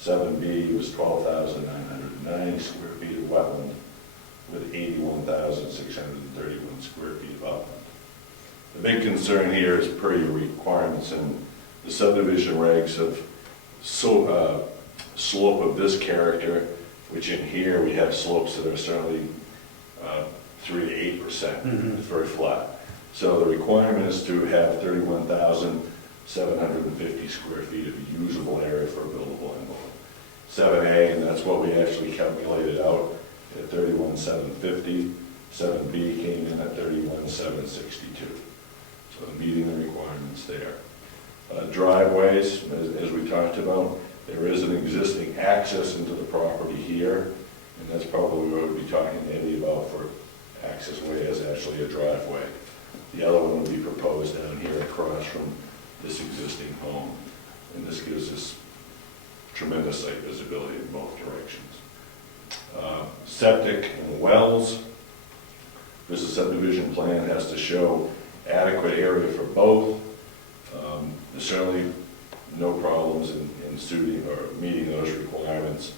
7B was 12,990 square feet of wetland, with 81,631 square feet of upland. The big concern here is per your requirements in the subdivision regs of slope of this character, which in here we have slopes that are certainly 3 to 8%. It's very flat. So the requirement is to have 31,750 square feet of usable area for a buildable envelope. 7A, and that's what we actually calculated out at 31,750. 7B came in at 31,762. So meeting the requirements there. Driveways, as we talked about, there is an existing access into the property here, and that's probably what we'll be talking to Eddie about for access way as actually a driveway. The other one will be proposed down here across from this existing home, and this gives us tremendous site visibility in both directions. Septic and wells. There's a subdivision plan has to show adequate area for both. There's certainly no problems in suiting or meeting those requirements.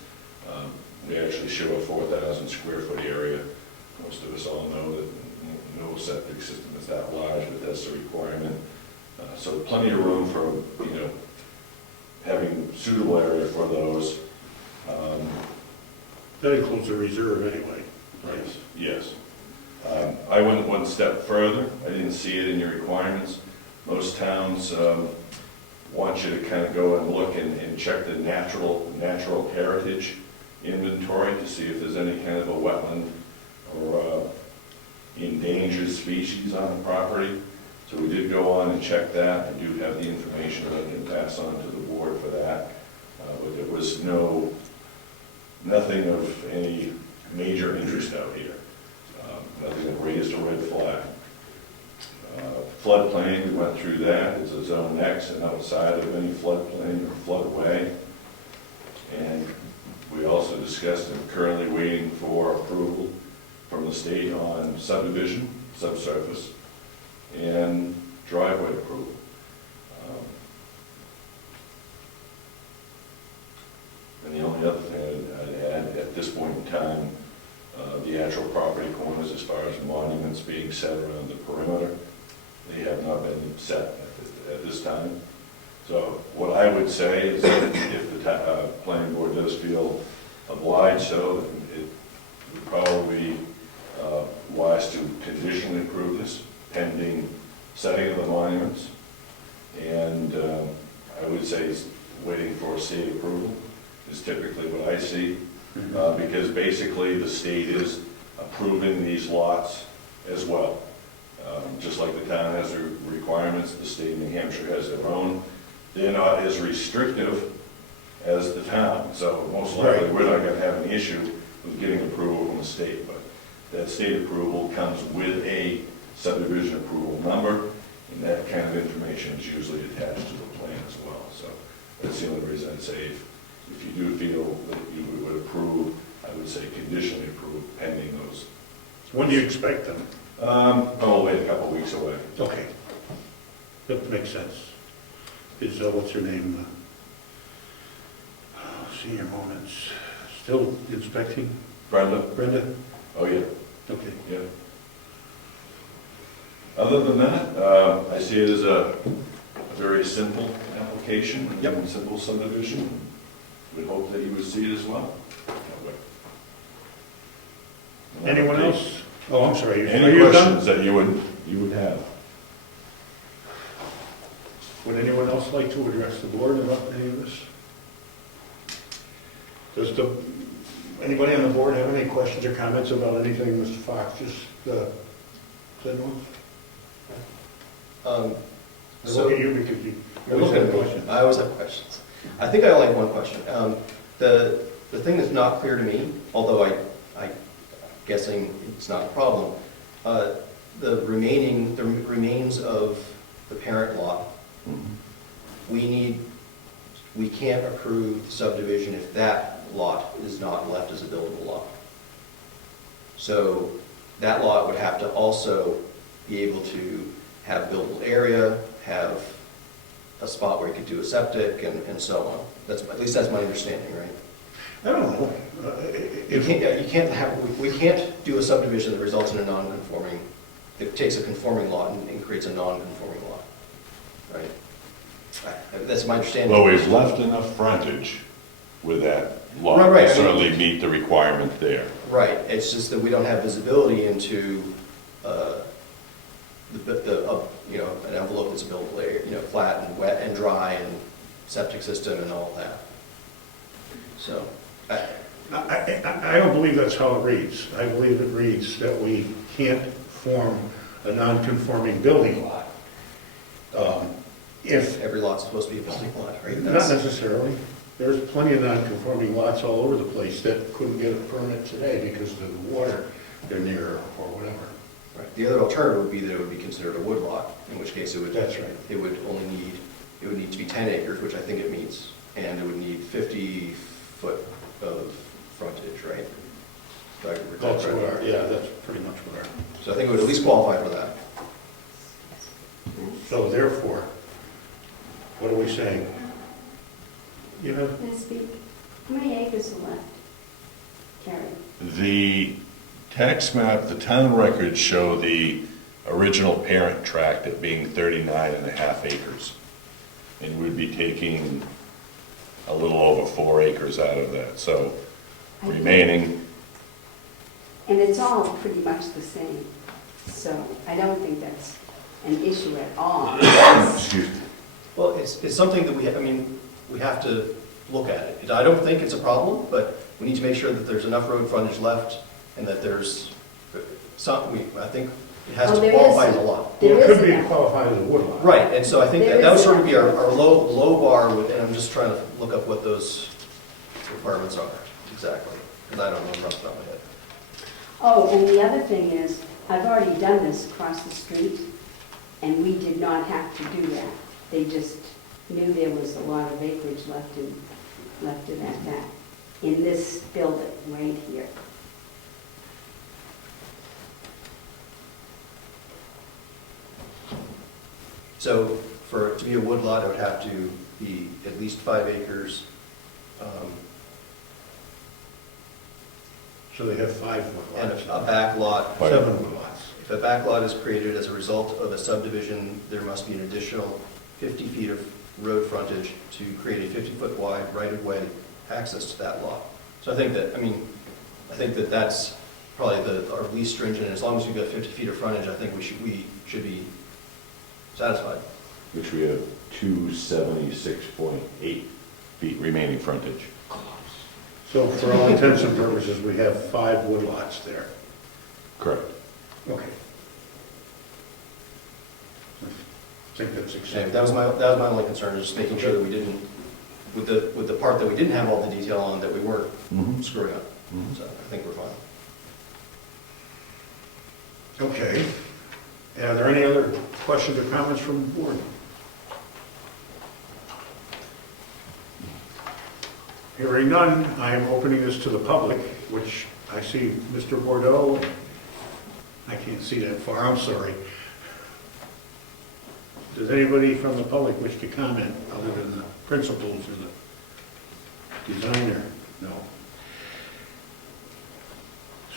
We actually show a 4,000 square foot area. Most of us all know that no septic system is that large, but that's the requirement. So plenty of room for, having suitable area for those. That includes the reserve anyway. Yes, yes. I went one step further. I didn't see it in your requirements. Most towns want you to kind of go and look and check the natural heritage inventory to see if there's any kind of a wetland or endangered species on the property. So we did go on and check that. I do have the information that I can pass on to the board for that. But there was nothing of any major interest out here. Nothing that raised a red flag. Floodplain, we went through that. It's a zone X and outside of any floodplain or floodway. And we also discussed and currently waiting for approval from the state on subdivision, subsurface, and driveway approval. And the only other thing I'd add at this point in time, the actual property corners as far as monuments being set around the perimeter, they have not been set at this time. So what I would say is that if the planning board does feel obliged so, it would probably be wise to conditionally approve this pending setting of the monuments. And I would say waiting for state approval is typically what I see. Because basically the state is approving these lots as well. Just like the town has their requirements, the state of New Hampshire has their own. They're not as restrictive as the town, so most likely we're not going to have an issue with getting approval from the state, but that state approval comes with a subdivision approval number, and that kind of information is usually attached to the plan as well. So that's the only reason I'd say if you do feel that you would approve, I would say conditionally approve pending those. When do you expect them? Wait a couple of weeks away. Okay. That makes sense. Is, what's her name? Senior Moments. Still inspecting? Brenda? Brenda? Oh, yeah. Okay. Yeah. Other than that, I see it as a very simple application, and simple subdivision. We hope that you would see it as well. Anyone else? Oh, I'm sorry. Are Any you questions done? that you would have? Would anyone else like to address the board about any of this? Does anybody on the board have any questions or comments about anything Mr. Fox just said? So Look at you because you You're always looking have at me. questions. I always have questions. I think I only have one question. The thing that's not clear to me, although I'm guessing it's not a problem, the remains of the parent lot, we can't approve subdivision if that lot is not left as a buildable lot. So that lot would have to also be able to have buildable area, have a spot where you could do a septic and so on. At least that's my understanding, right? I don't know. We can't do a subdivision that results in a non-conforming, that takes a conforming lot and creates a non-conforming lot, right? That's my understanding. Well, we've left enough frontage with that lot Right, to certainly meet the requirement there. Right, it's just that we don't have visibility into an envelope that's a buildable area, flat and wet and dry and septic system and all that. So, I don't believe that's how it reads. I believe it reads that we can't form a non-conforming building lot. If every lot's supposed to be a building lot, right? Not necessarily. There's plenty of non-conforming lots all over the place that couldn't get a permit today because of the water they're near or whatever. Right. The other alternative would be that it would be considered a wood lot, in which case it would. That's right. It would need to be 10 acres, which I think it meets, and it would need 50 foot of frontage, right? Do I recall That's correctly? that's pretty much what our. So I think it would at least qualify for that. So therefore, what are we saying? You know, Can I speak? How many acres are left, Carrie? The tax map, the town records show the original parent tract at being 39.5 acres. And we'd be taking a little over 4 acres out of that. So remaining. And it's all pretty much the same, so I don't think that's an issue at all. Excuse me. Well, it's something that we have to look at it. I don't think it's a problem, but we need to make sure that there's enough road frontage left and that there's I think it has Oh, to there qualify is. as a lot. There Well, it is could be enough. qualified as a woodlot. Right, and so I think There that would is sort of be our enough. low bar, and I'm just trying to look up what those requirements are exactly, because I don't know off the top of my head. Oh, and the other thing is, I've already done this across the street, and we did not have to do that. They just knew there was a lot of acreage left it at that, in this building right here. So for it to be a woodlot, it would have to be at least 5 acres. So they have 5 And woodlots. a back lot. 7 woodlots. If a back lot is created as a result of a subdivision, there must be an additional 50 feet of road frontage to create a 50-foot wide right-of-way access to that lot. So I think that that's probably our least stringent. As long as you've got 50 feet of frontage, I think we should be satisfied. Which we have 276.8 feet remaining frontage. So for all intents and purposes, we have 5 woodlots there. Correct. Okay. I think that's And acceptable. that was my only concern, just making sure that we didn't, with the part that we didn't have all the detail on, that we weren't Mhm. screwing up. Mhm. So I think we're fine. Okay. Are there any other questions or comments from the board? Hearing none, I am opening this to the public, which I see Mr. Bordeaux. I can't see that far, I'm sorry. Does anybody from the public wish to comment, other than the principals or the designer? No.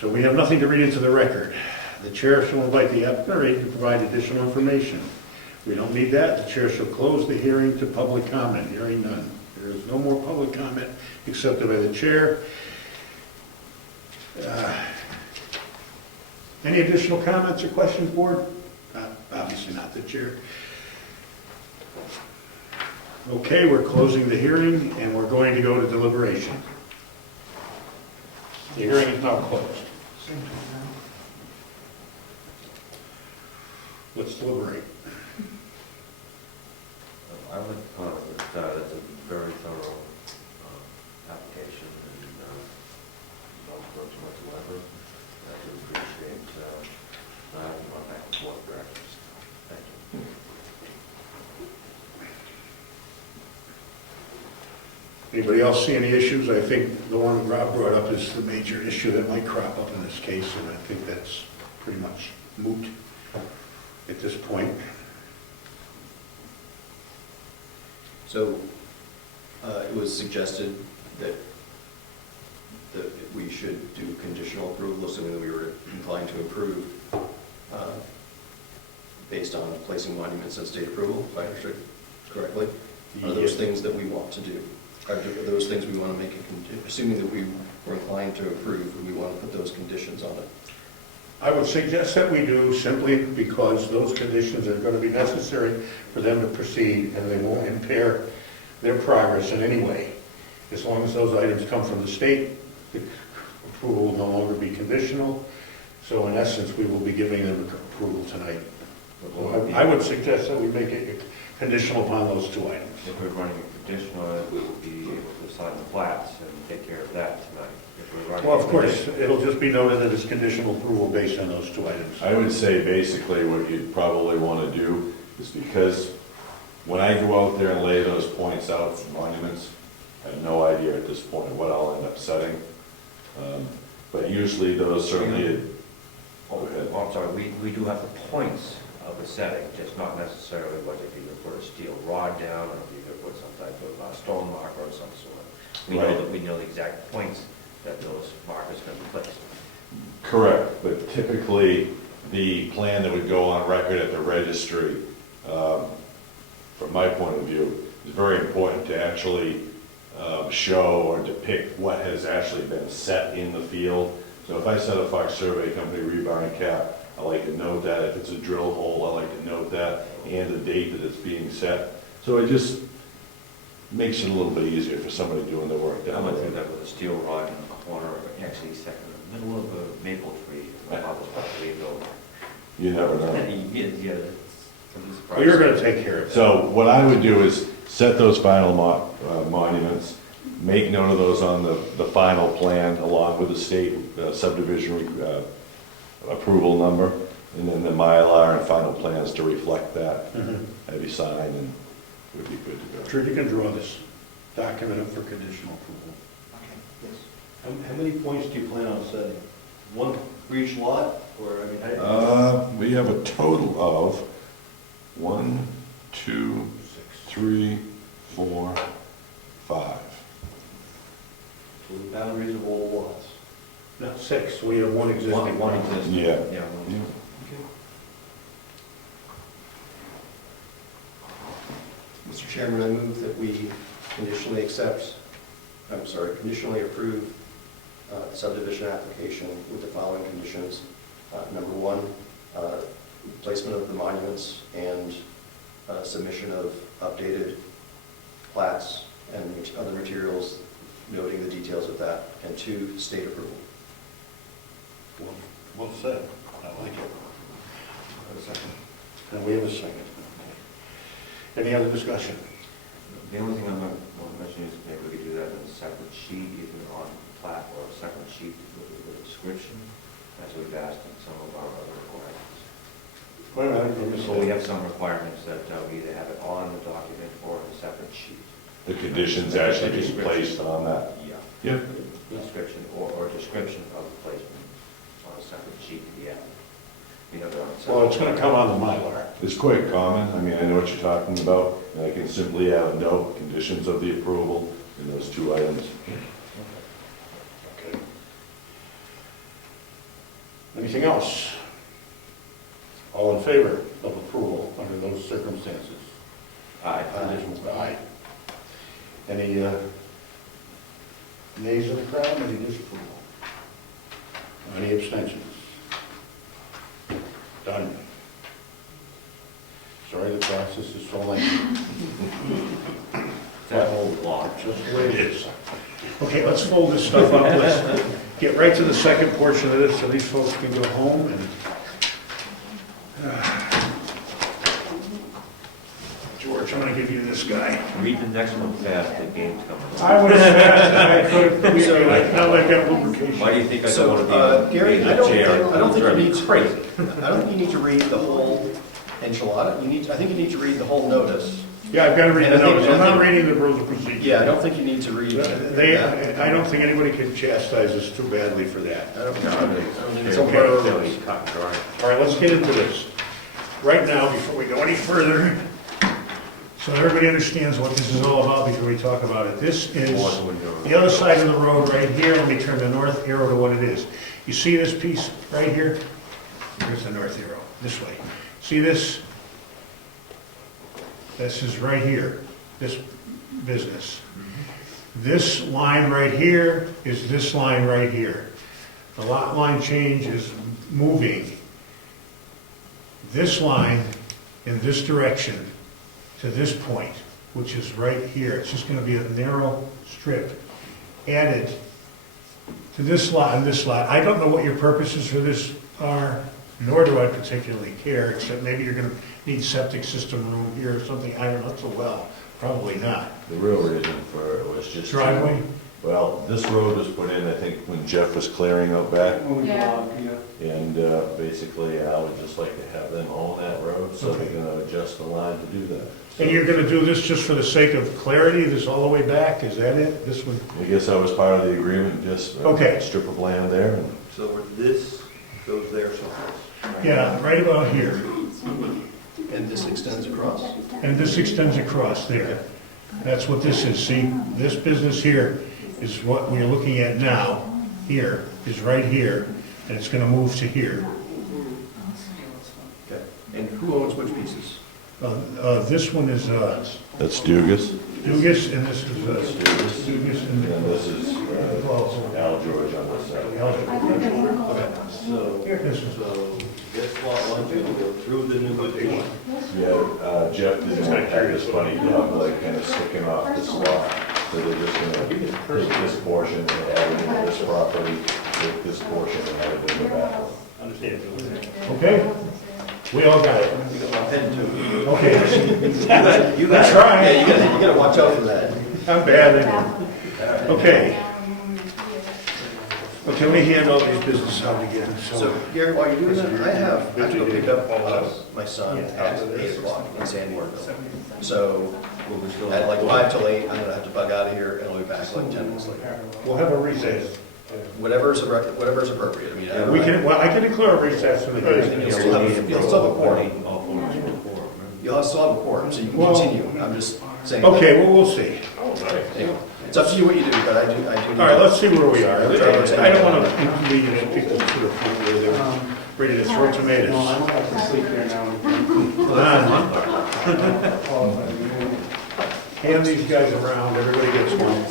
So we have nothing to read into the record. The chair shall invite the applicant to provide additional information. We don't need that. The chair shall close the hearing to public comment. Hearing none. There is no more public comment accepted by the chair. Any additional comments or questions, board? Obviously not the chair. Okay, we're closing the hearing and we're going to go to deliberation. The hearing is now closed. Same time now. Let's deliberate. I would comment that it's a very thorough application and no approach whatsoever. I do appreciate that and my back and forth directions. Thank you. Anybody else see any issues? I think the one Rob brought up is the major issue that might crop up in this case, and I think that's pretty much moot at this point. So it was suggested that we should do conditional approval, assuming that we were inclined to approve, based on placing monuments in state approval, if I understood correctly. Are those things that we want to do? Are those things we want to make assuming that we were inclined to approve, we want to put those conditions on it? I would suggest that we do, simply because those conditions are going to be necessary for them to proceed, and they won't impair their progress in any way. As long as those items come from the state, the approval will no longer be conditional. So in essence, we will be giving them approval tonight. I would suggest that we make it conditional upon those 2 items. If we're running a conditional, we will be able to sign the flats and take care of that tonight. If we're running Well, of a course, conditional- it'll just be noted that it's conditional approval based on those 2 items. I would say basically what you'd probably want to do is, because when I go out there and lay those points out for monuments, I have no idea at this point what I'll end up setting. But usually those certainly, Oh, I'm sorry, we do have the points of the setting, just not necessarily what if you're going to put a steel rod down, or if you're going to put some type of stone marker of some sort. We know Right. that we know the exact points that those markers are going to be placed. correct, but typically the plan that would go on record at the registry, from my point of view, is very important to actually show or depict what has actually been set in the field. So if I set a Fox Survey Company rebar and cap, I like to note that. If it's a drill hole, I like to note that, and the date that it's being set. So it just makes it a little bit easier for somebody doing the work I'm down gonna do there. that with a steel rod in the corner, actually second, in the middle of a maple tree, my father's property, though. You never know. Yeah, Well, you're gonna take care of it. So what I would do is set those final monuments, make note of those on the final plan along with the state subdivision approval number, and then the Mylar and final plans to reflect that. Have you sign and we'd be good to go. Sure, you can draw this document up for conditional approval. How many points do you plan on setting? One for each lot, or, I mean, We have a total of 1, 2, 3, 4, 5. so the boundaries of all the lots? No, 6, we have one existing. One existing. Yeah. Yeah, one. Mr. Chairman, I move that we conditionally conditionally approve the subdivision application with the following conditions. Number one, placement of the monuments and submission of updated plats and other materials noting the details of that. And 2, state approval. Well said, I like it. And we have a second. Okay. Any other discussion? The only thing I'm going to mention is maybe we could do that in a separate sheet, either on plat or a separate sheet with a description, as we've asked in some of our other requirements. Wait a minute, So we have some requirements that we either have it on the document or in a separate sheet. The conditions actually be placed on that. Yeah. Yep. Description or description of the placement on a separate sheet to be added. You know, they're on a separate. Well, it's gonna come on the Mylar. It's quite common. I mean, I know what you're talking about, and I can simply add a note, conditions of the approval in those 2 items. Okay. Anything else? All in favor of approval under those circumstances? Aye. Aye. Any nays of the crowd, any disapproval? Any abstentions? Done. Sorry the process is so lengthy. That whole block. Just the way it is. Okay, let's fold this stuff up. Let's get right to the second portion of this so these folks can go home and... George, I'm gonna give you this guy. Read the next one fast, the game's coming. I was fast and I could, now I've got lubrication. Why do you think I don't So, want to be Gary, in I the don't chair? think you need to Crazy. I don't think you need to read the whole enchilada. I think you need to read the whole notice. Yeah, I've got to read And the I think- notice. I'm I not think- reading the rules of procedure. Yeah, I don't think you need to read that. I don't think anybody can chastise us too badly for that. I don't think it's Okay. okay. Cut and dry. All right, let's get into this. Right now, before we go any further, so everybody understands what this is all about before we talk about it. This is the other side of the road right here. Let me turn the north arrow to what it is. You see this piece right here? Here's the north arrow, this way. See this? This is right here, this business. This line right here is this line right here. The lot line change is moving this line in this direction to this point, which is right here. It's just going to be a narrow strip added to this lot and this lot. I don't know what your purposes for this are, nor do I particularly care, except maybe you're going to need septic system room here or something. I don't know, it's a well, probably not. The real reason for it was just... Driveway? Well, this road was put in, I think, when Jeff was clearing out back. Yeah. And basically, I would just like to have them own that road, so they're gonna adjust the line to do that. And you're going to do this just for the sake of clarity, this all the way back, is that it? This one? I guess that was part of the agreement, just Okay. a strip of land there. And So this goes there someplace? Yeah, right about here. And this extends across. And this extends across there. That's what this is. See, this business here is what we're looking at now. Here is right here, and it's going to move to here. Okay. And who owns which pieces? This one is, that's Dugas. Dugas, and this is, Dugas. Dugas And and then this is Al George on this side. So, This is, so this lot one, two, go through the new addition. Yeah, Jeff did have this funny dog leg kind of sticking off this lot. So they're just gonna take this portion and add it into this property, take this portion and add it in the back. Understand. okay? We all got it. You got my pen too. Okay. You Let's try. Yeah, you gotta watch out for that. I'm bad at it. Okay. Okay, we handle these business out again, So so. Gary, while you're doing that, I have to go pick up my son at 8 o'clock in Sandwarville. So at like 5 till 8, I'm gonna have to bug out of here and I'll be back like 10 minutes later. We'll have a recess. Whatever's appropriate. I mean, I don't We know. can, well, I can declare a recess in the You'll still have, you'll still have a quorum. All four is for four, You'll still have a quorum, so you can Well- continue. I'm just saying. Okay, well, we'll see. Anyway, it's up to you what you do, but I do. All right, let's see where we are. I don't want to inconvenience people to the point where they're ready to throw tomatoes. Hand these guys around, everybody gets one.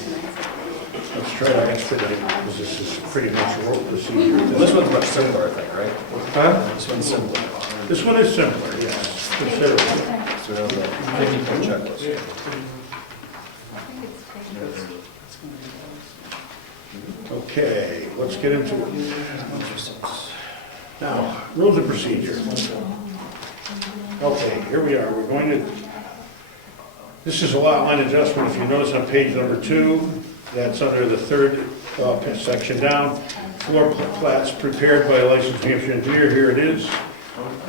Let's try to expedite, because this is pretty much road procedure. Well, this one's much simpler, I think, right? Huh? This one's simpler. This one is simpler, yes, considerably. So we have the 50-point checklist. Okay, let's get into it. Now, rules of procedure. Okay, here we are, we're going to, this is a lot line adjustment, if you notice on page number 2, that's under the third section down. Floor plats prepared by a licensed Hampshire engineer, here it is.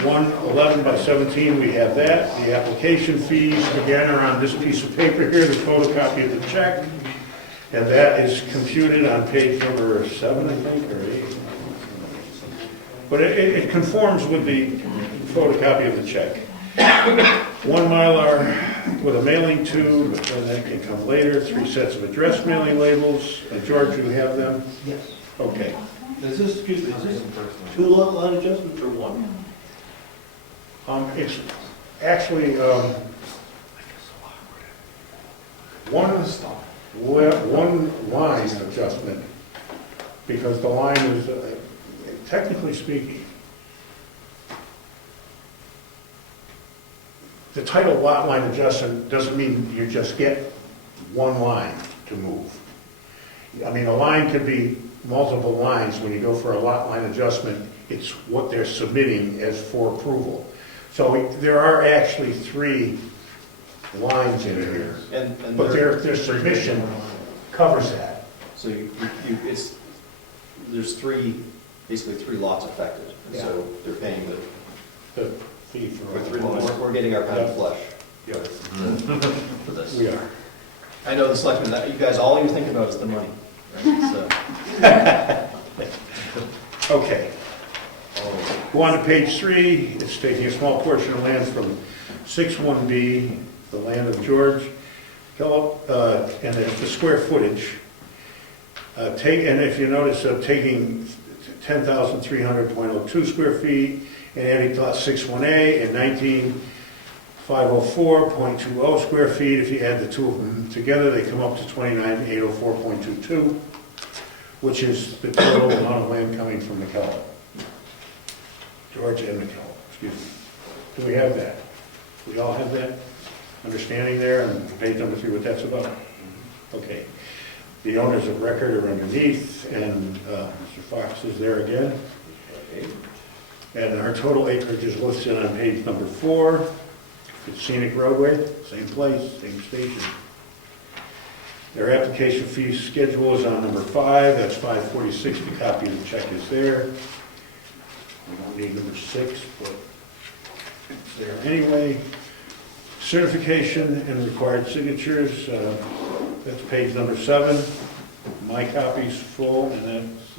111 by 17, we have that. The application fees, again, are on this piece of paper here, the photocopy of the check. And that is computed on page number 7, I think, or 8. But it conforms with the photocopy of the check. 1 Mylar with a mailing tube, and that can come later. 3 sets of address mailing labels. George, you have them? Yes. Okay. Is this, excuse me, is this 2 lot line adjustments or 1? It's actually, one line adjustment, because the line is, technically speaking, the title lot line adjustment doesn't mean you just get one line to move. I mean, a line could be multiple lines. When you go for a lot line adjustment, it's what they're submitting as for approval. So there are actually 3 lines in here, And but their submission covers that. So there's basically three lots affected. And so they're paying The fee for. we're getting our pound of flesh Yes, for this. we are. I know the selectmen, that you guys, all you think about is the money. Right? So, Okay. Go on to page 3, it's taking a small portion of land from 61B, the land of George Philip, and it's the square footage. And if you notice, taking 10,300.02 square feet and adding lot 61A and 19,504.20 square feet. If you add the two of them together, they come up to 29,804.22, which is the total amount of land coming from McKellar. George and McKellar, excuse me. Do we have that? We all have that understanding there, and page number 3, what that's about? Okay. The owners of record are underneath, and Mr. Fox is there again. And our total acreage is listed on page number 4. It's scenic roadway, same place, same station. Their application fee schedule is on number 5, that's 546, the copy of the check is there. We don't need number 6, but it's there anyway. Certification and required signatures, that's page number 7. My copy's full, and that's,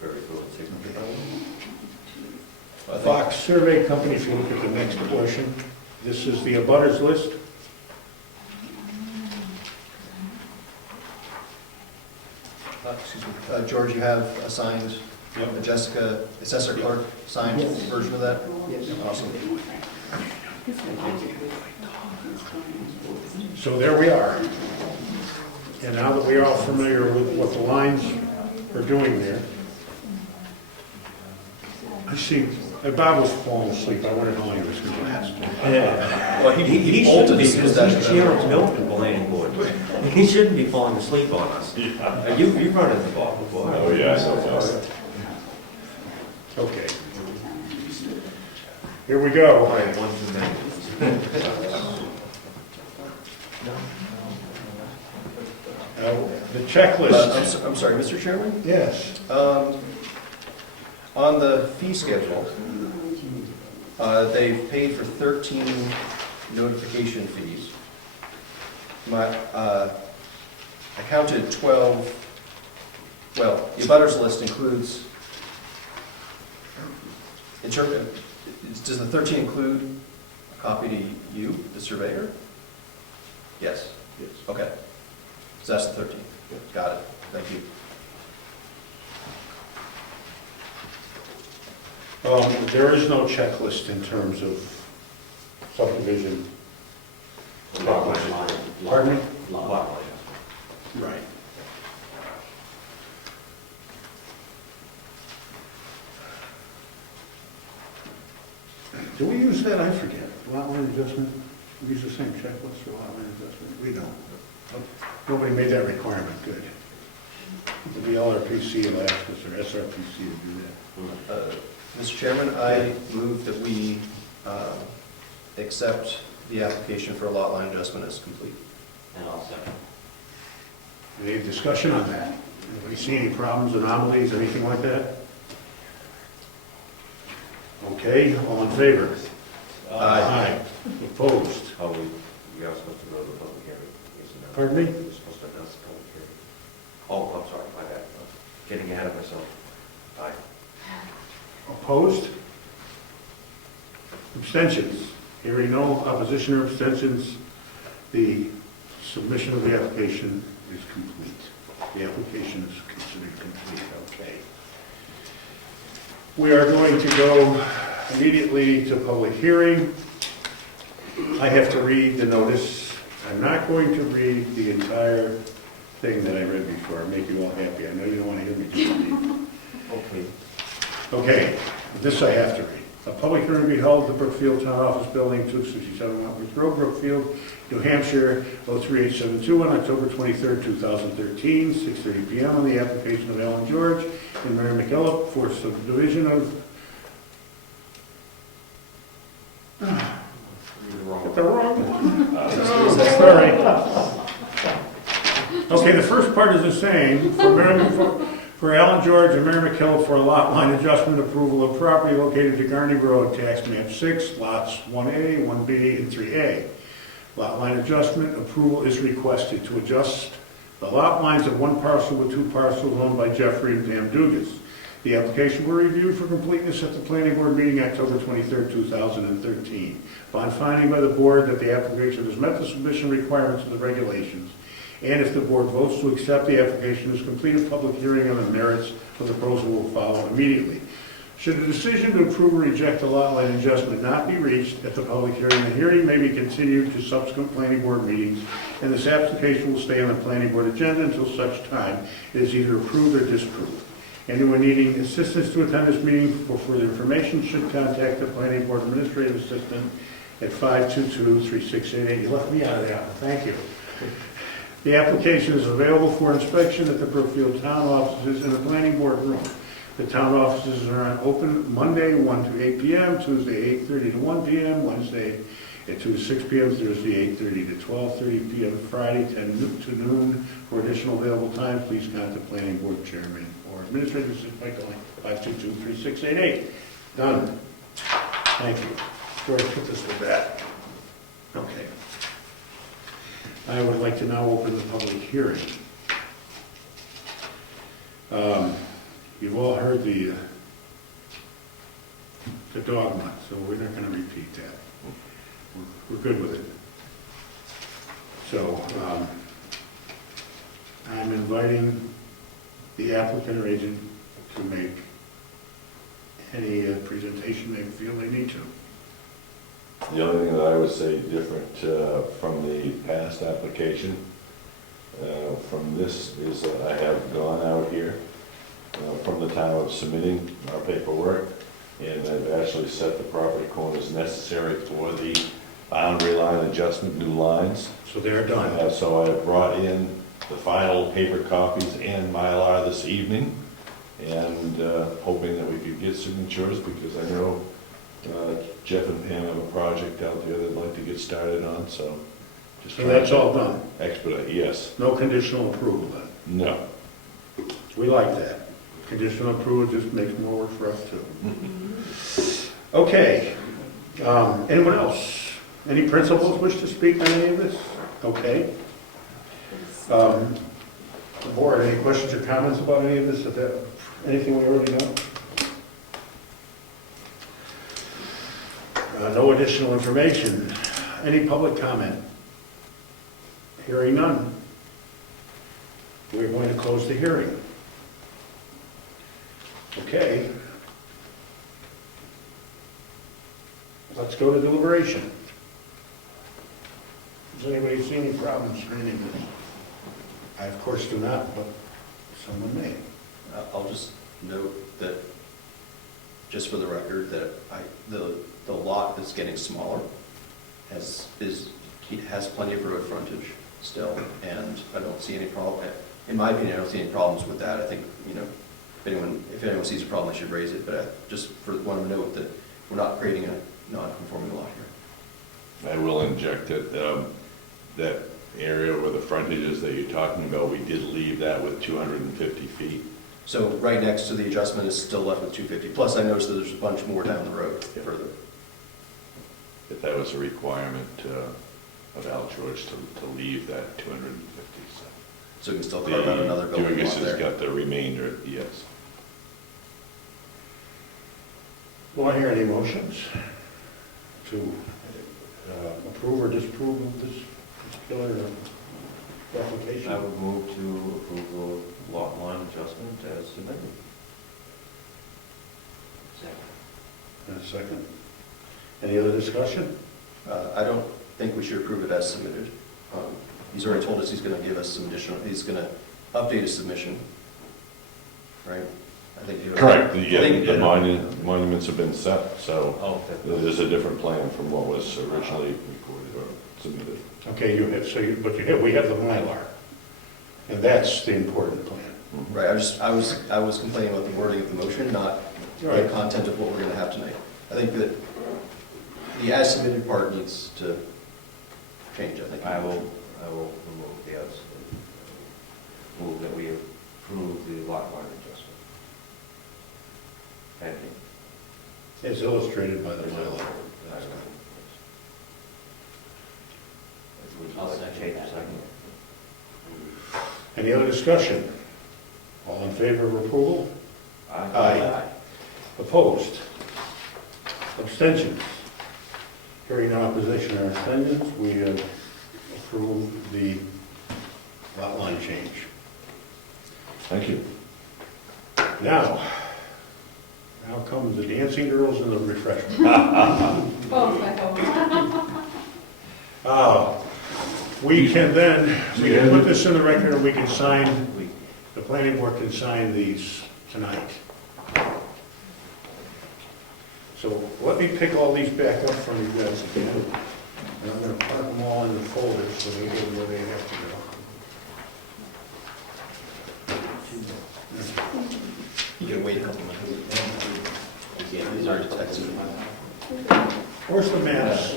Very cool. Fox Survey Company, if you look at the next portion, this is the abutters list. excuse me, George, you have a signed, Jessica, assessor clerk, signed version of that? Yes. Awesome. So there we are. And now that we're all familiar with what the lines are doing there, I see, Bob was falling asleep. I wondered how long he was going to last. Well, he shouldn't be, Ultimately, because that's he's the- Chairman Milton planning board. He shouldn't be falling asleep on us. You've run into Bob before. Oh, yeah, so, Okay. Here we go. All right, 1 too many. The checklist. I'm sorry, Mr. Chairman? Yes. On the fee schedule, they've paid for 13 notification fees. I counted 12, well, the abutters list includes, does the 13 include a copy to you, the surveyor? Yes. Yes. Okay. So that's the 13. Got it. Thank you. There is no checklist in terms of subdivision. Pardon me? Lot line. Right. Do we use that? I forget. Lot line adjustment? We use the same checklist for lot line adjustment? We don't. Nobody made that requirement. Good. The LRPC will ask us, or SRPC to do that. Mr. Chairman, I move that we accept the application for a lot line adjustment as complete. And I'll second. Any discussion on that? Anybody see any problems, anomalies, anything like that? Okay, all in favor? Aye. Opposed? Oh, we are supposed to go to the public hearing. isn't it? Pardon me? We're supposed to announce the public hearing. Oh, I'm sorry, my bad. Getting ahead of myself. Aye. Opposed? Abstentions? Hearing no opposition or abstentions, the submission of the application is complete. The application is considered complete, okay. We are going to go immediately to public hearing. I have to read the notice. I'm not going to read the entire thing that I read before, make you all happy. I know you don't want to hear me just read. Okay. Okay, this I have to read. A public hearing will be held at the Brookfield Town Office Building, 267 Wentworth Road, Brookfield, New Hampshire, 03872, on October 23rd, 2013, 6:30 PM, on the application of Alan George and Mary McKillop for subdivision of... Got the wrong one. Oh, sorry. Okay, the first part is the same. For Alan George and Mary McKillop for a lot line adjustment approval of property located at Garney Road, tax map 6, lots 1A, 1B, and 3A. Lot line adjustment approval is requested to adjust the lot lines of one parcel with two parcels owned by Jeffrey and Pam Dugas. The application were reviewed for completeness at the planning board meeting October 23rd, 2013. Upon finding by the board that the application has met the submission requirements of the regulations, and if the board votes to accept the application as complete, a public hearing on the merits of the proposal will follow immediately. Should a decision to approve or reject the lot line adjustment not be reached at the public hearing, the hearing may be continued to subsequent planning board meetings, and this application will stay on the planning board agenda until such time it is either approved or disapproved. Anyone needing assistance to attend this meeting for further information should contact the planning board administrative assistant at 522-3688. You left me out of that one. Thank you. The application is available for inspection at the Brookfield town offices in the planning board room. The town offices are open Monday 1 to 8 p.m., Tuesday 8:30 to 1 p.m., Wednesday at 2 to 6 p.m., Thursday 8:30 to 12:30 p.m., Friday 10 to noon. For additional available time, please contact planning board chairman or administrative assistant by calling 522-3688. Done. Thank you. George, put this to bed. Okay. I would like to now open the public hearing. You've all heard the dogma, so we're not going to repeat that. We're good with it. So I'm inviting the applicant or agent to make any presentation they feel they need to. The only thing that I would say different from the past application, from this, is that I have gone out here from the time of submitting our paperwork, and I've actually set the property corners necessary for the boundary line adjustment, new lines. So they're done. So I brought in the final paper copies and Mylar this evening, and hoping that we could get signatures, because I know Jeff and Pam have a project out there they'd like to get started on, so. Just So that's all done? Expedite, yes. No conditional approval then? No. We like that. Conditional approval just makes more work for us too. Okay. Anyone else? Any principals wish to speak on any of this? Okay. The board, any questions or comments about any of this? Anything we already know? No additional information. Any public comment? Hearing none. We're going to close the hearing. Okay. Let's go to deliberation. Does anybody see any problems reading this? I, of course, do not, but someone may. I'll just note that, just for the record, that the lot that's getting smaller has plenty of road frontage still, and I don't see any problem. In my opinion, I don't see any problems with that. I think, if anyone sees a problem, they should raise it, but I just want to note that we're not creating a non-conforming lot here. I will inject that area where the frontage is that you're talking about, we did leave that with 250 feet. So right next to the adjustment is still left with 250. Plus, I noticed that there's a bunch more down the road further. If that was a requirement of Al George to leave that 250. So we can still carve out another building Dugas lot has there. got the remainder, yes. Will I hear any motions to approve or disapprove of this particular application? I would move to approve the lot line adjustment as submitted. And a second. Any other discussion? I don't think we should approve it as submitted. He's already told us he's going to give us some additional, he's going to update his submission, right? I think you. Correct, the monuments have been set, so Okay. there's a different plan from what was originally recorded or submitted. Okay, we have the Mylar, and that's the important plan. Right, I was complaining about the wording of the motion, not the Right. content of what we're going to have tonight. I think that the as submitted part needs to change, I think. I will remove the as, move that we approve the lot line adjustment. Pending. It's illustrated by the Mylar. I'll second that. Any other discussion? All in favor of approval? Aye. Opposed? Abstentions? Hearing no opposition or abstentions, we approve the lot line change. Thank you. Now comes the dancing girls and the refreshment. Both, I hope. We can put this in the record, and we can sign, the planning board can sign these tonight. So let me pick all these back up from you guys again. And I'm going to put them all in the folders so they get where they have to go. You can wait a couple minutes. These are texted. Where's the maps?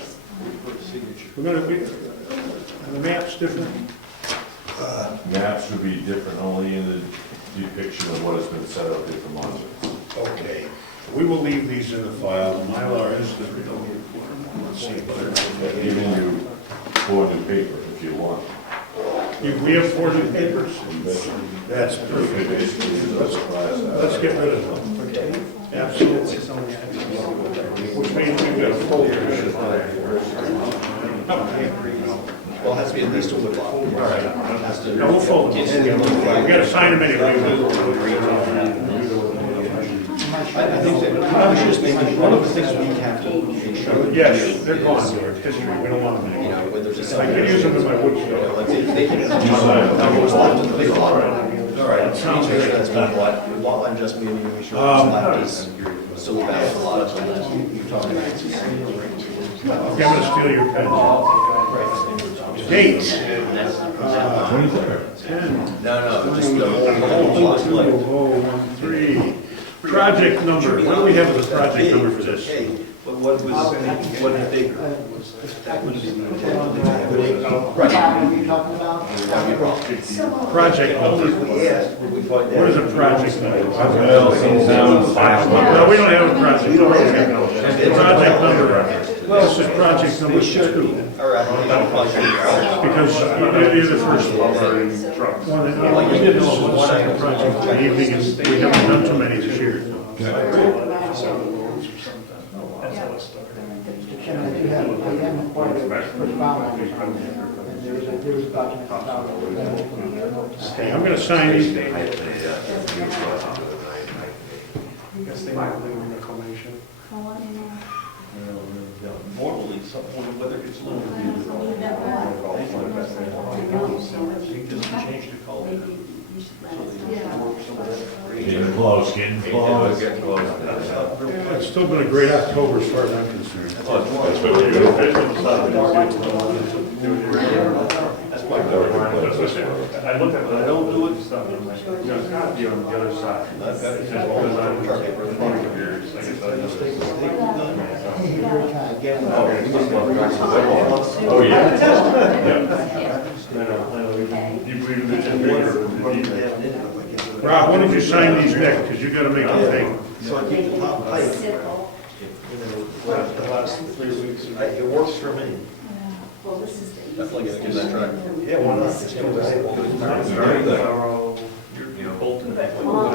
Are the maps different? Maps would be different only in the depiction of what has been set up here for monuments. Okay. We will leave these in the file. The Mylar is the real. Let's see. Even you forwarded paper if you want. We have 4 new papers? That's perfect. Let's get rid of them. Absolutely. Which means we've got a folder. Well, it has to be at least a wood lot. All right. No, we'll fold them. We got to sign them anyway. I think that, I was just making, one of the things we have to ensure. Yes, they're gone, George, history, we don't want them You anymore. know, when there's a. I could use them in my wood You know, store. like they can. What's left in the big lot. All right, so make sure that's big lot, lot line just meaning make sure what's left is still a valid lot of the last. I'm gonna steal your pen. Date. 23rd. 10. No, just the whole lot like. 2013. Project number, what do we have as a project number for this? But what did they? Right, what are you talking about? Project number. We find What is a project number? Well, No, we don't have a project. Project number. This is project number 2. Or I don't know. Because you're the first one that, we did this was the second project for the evening, and we haven't done too many this year. And I do have, I am required to put file numbers on there, and there is a document about it. Okay, I'm gonna sign these. Normally, someone, whether it's a little. He just changed the color. Getting close, getting close. It's still been a great October as far as I'm concerned. That's what we're doing. That's my I looked at it, I don't do it, stuff, I'm like, you know, it's gotta be on the other side. I've got it, just all the time, chart paper, the phone computers, like, it's like, just take it. Hey, you're very kind. Again, Oh, yeah. You believe in Rob, why don't you sign these next, because you gotta make a thing. so I keep the top plate. The last 3 weeks, it works for me. Well, this is the Definitely gonna give that a try. Yeah, why not? It's very thorough, you're bolting that one.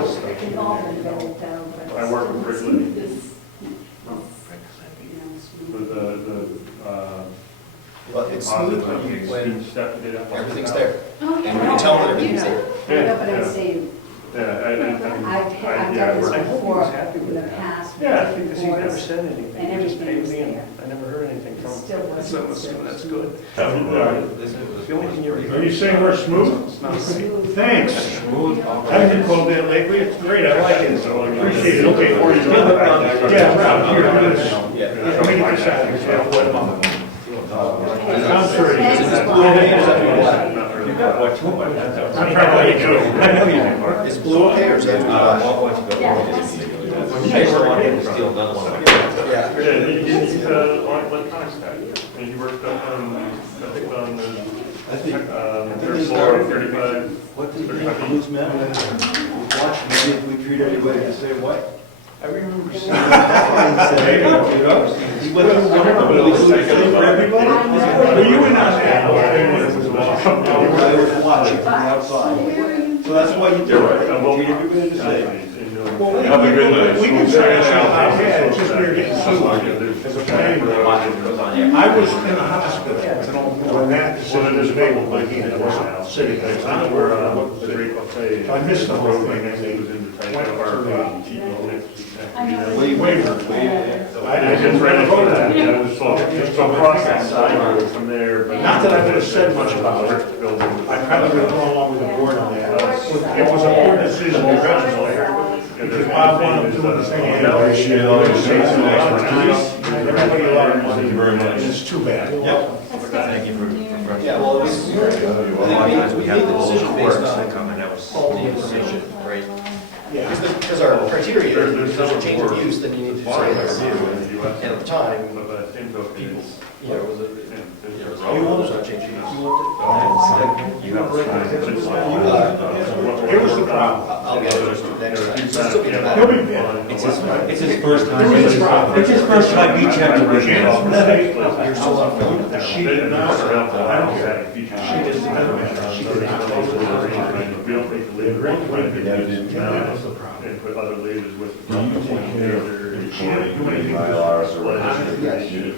I work with Rick Lee, with But it's smooth when stepped it up. everything's there. Oh, And when you tell them everything's there. Yeah, but I'm saying, Yeah, I've done this before in the past. Yeah, I think with he never boards, said anything. And He just everything paid was me, and there. I never heard anything from him. Still wasn't. That's good. The only thing you're. Are you saying we're smooth? Smooth. Thanks. I've been called that lately, it's great, I like it, so I appreciate it. Okay, yeah, Rob, here, do this. Yeah. Let me get this out of here. I'm sure it is. You got what you want. I'm trying to do. I know you do. Is blue okay or is that? Yeah. He's electronics guy, and he worked on, I think on the third floor, 35. What did the blues man, watch maybe if we treat everybody the same way? I remember seeing. He went through one of them, but it was the same for everybody? Were you in on that? I was watching from the outside. So that's why you do it, treat everybody the same. Have a good night. We can try it out, yeah, it's just we're getting sued as a planning board. I was in the hospital when that decision was made with my hand, I wasn't sitting there. I don't know where I was. So I missed the whole thing, and they went to waiver. I just read it over that, it was so process, I wrote from there, but. Not that I would have said much about it, I probably would have gone along with the board on that. It was a board decision originally. Because Bob wanted to do the thing. Appreciate all your service. Everybody loved Thank you very much. It's too bad. Yep. Thank you for. Yeah, well, we made the decision based on That was the decision, right? Yeah. Because our criteria, There's if there's a change of work. use, then you need to say it's review. And at the time, But by the same token, people, it's. you know, it was a, Yeah, it was almost not changing use. You have. Here was the problem. I'll get it next time. It's still getting He'll better. be, It's his first time. There was a problem. It's his first time beach check. You're still on film. She did not, I don't care. She just, I don't know. She did not. We don't make the labor. And put other labors with. Do you take care of She didn't do anything. bylaws or regulations?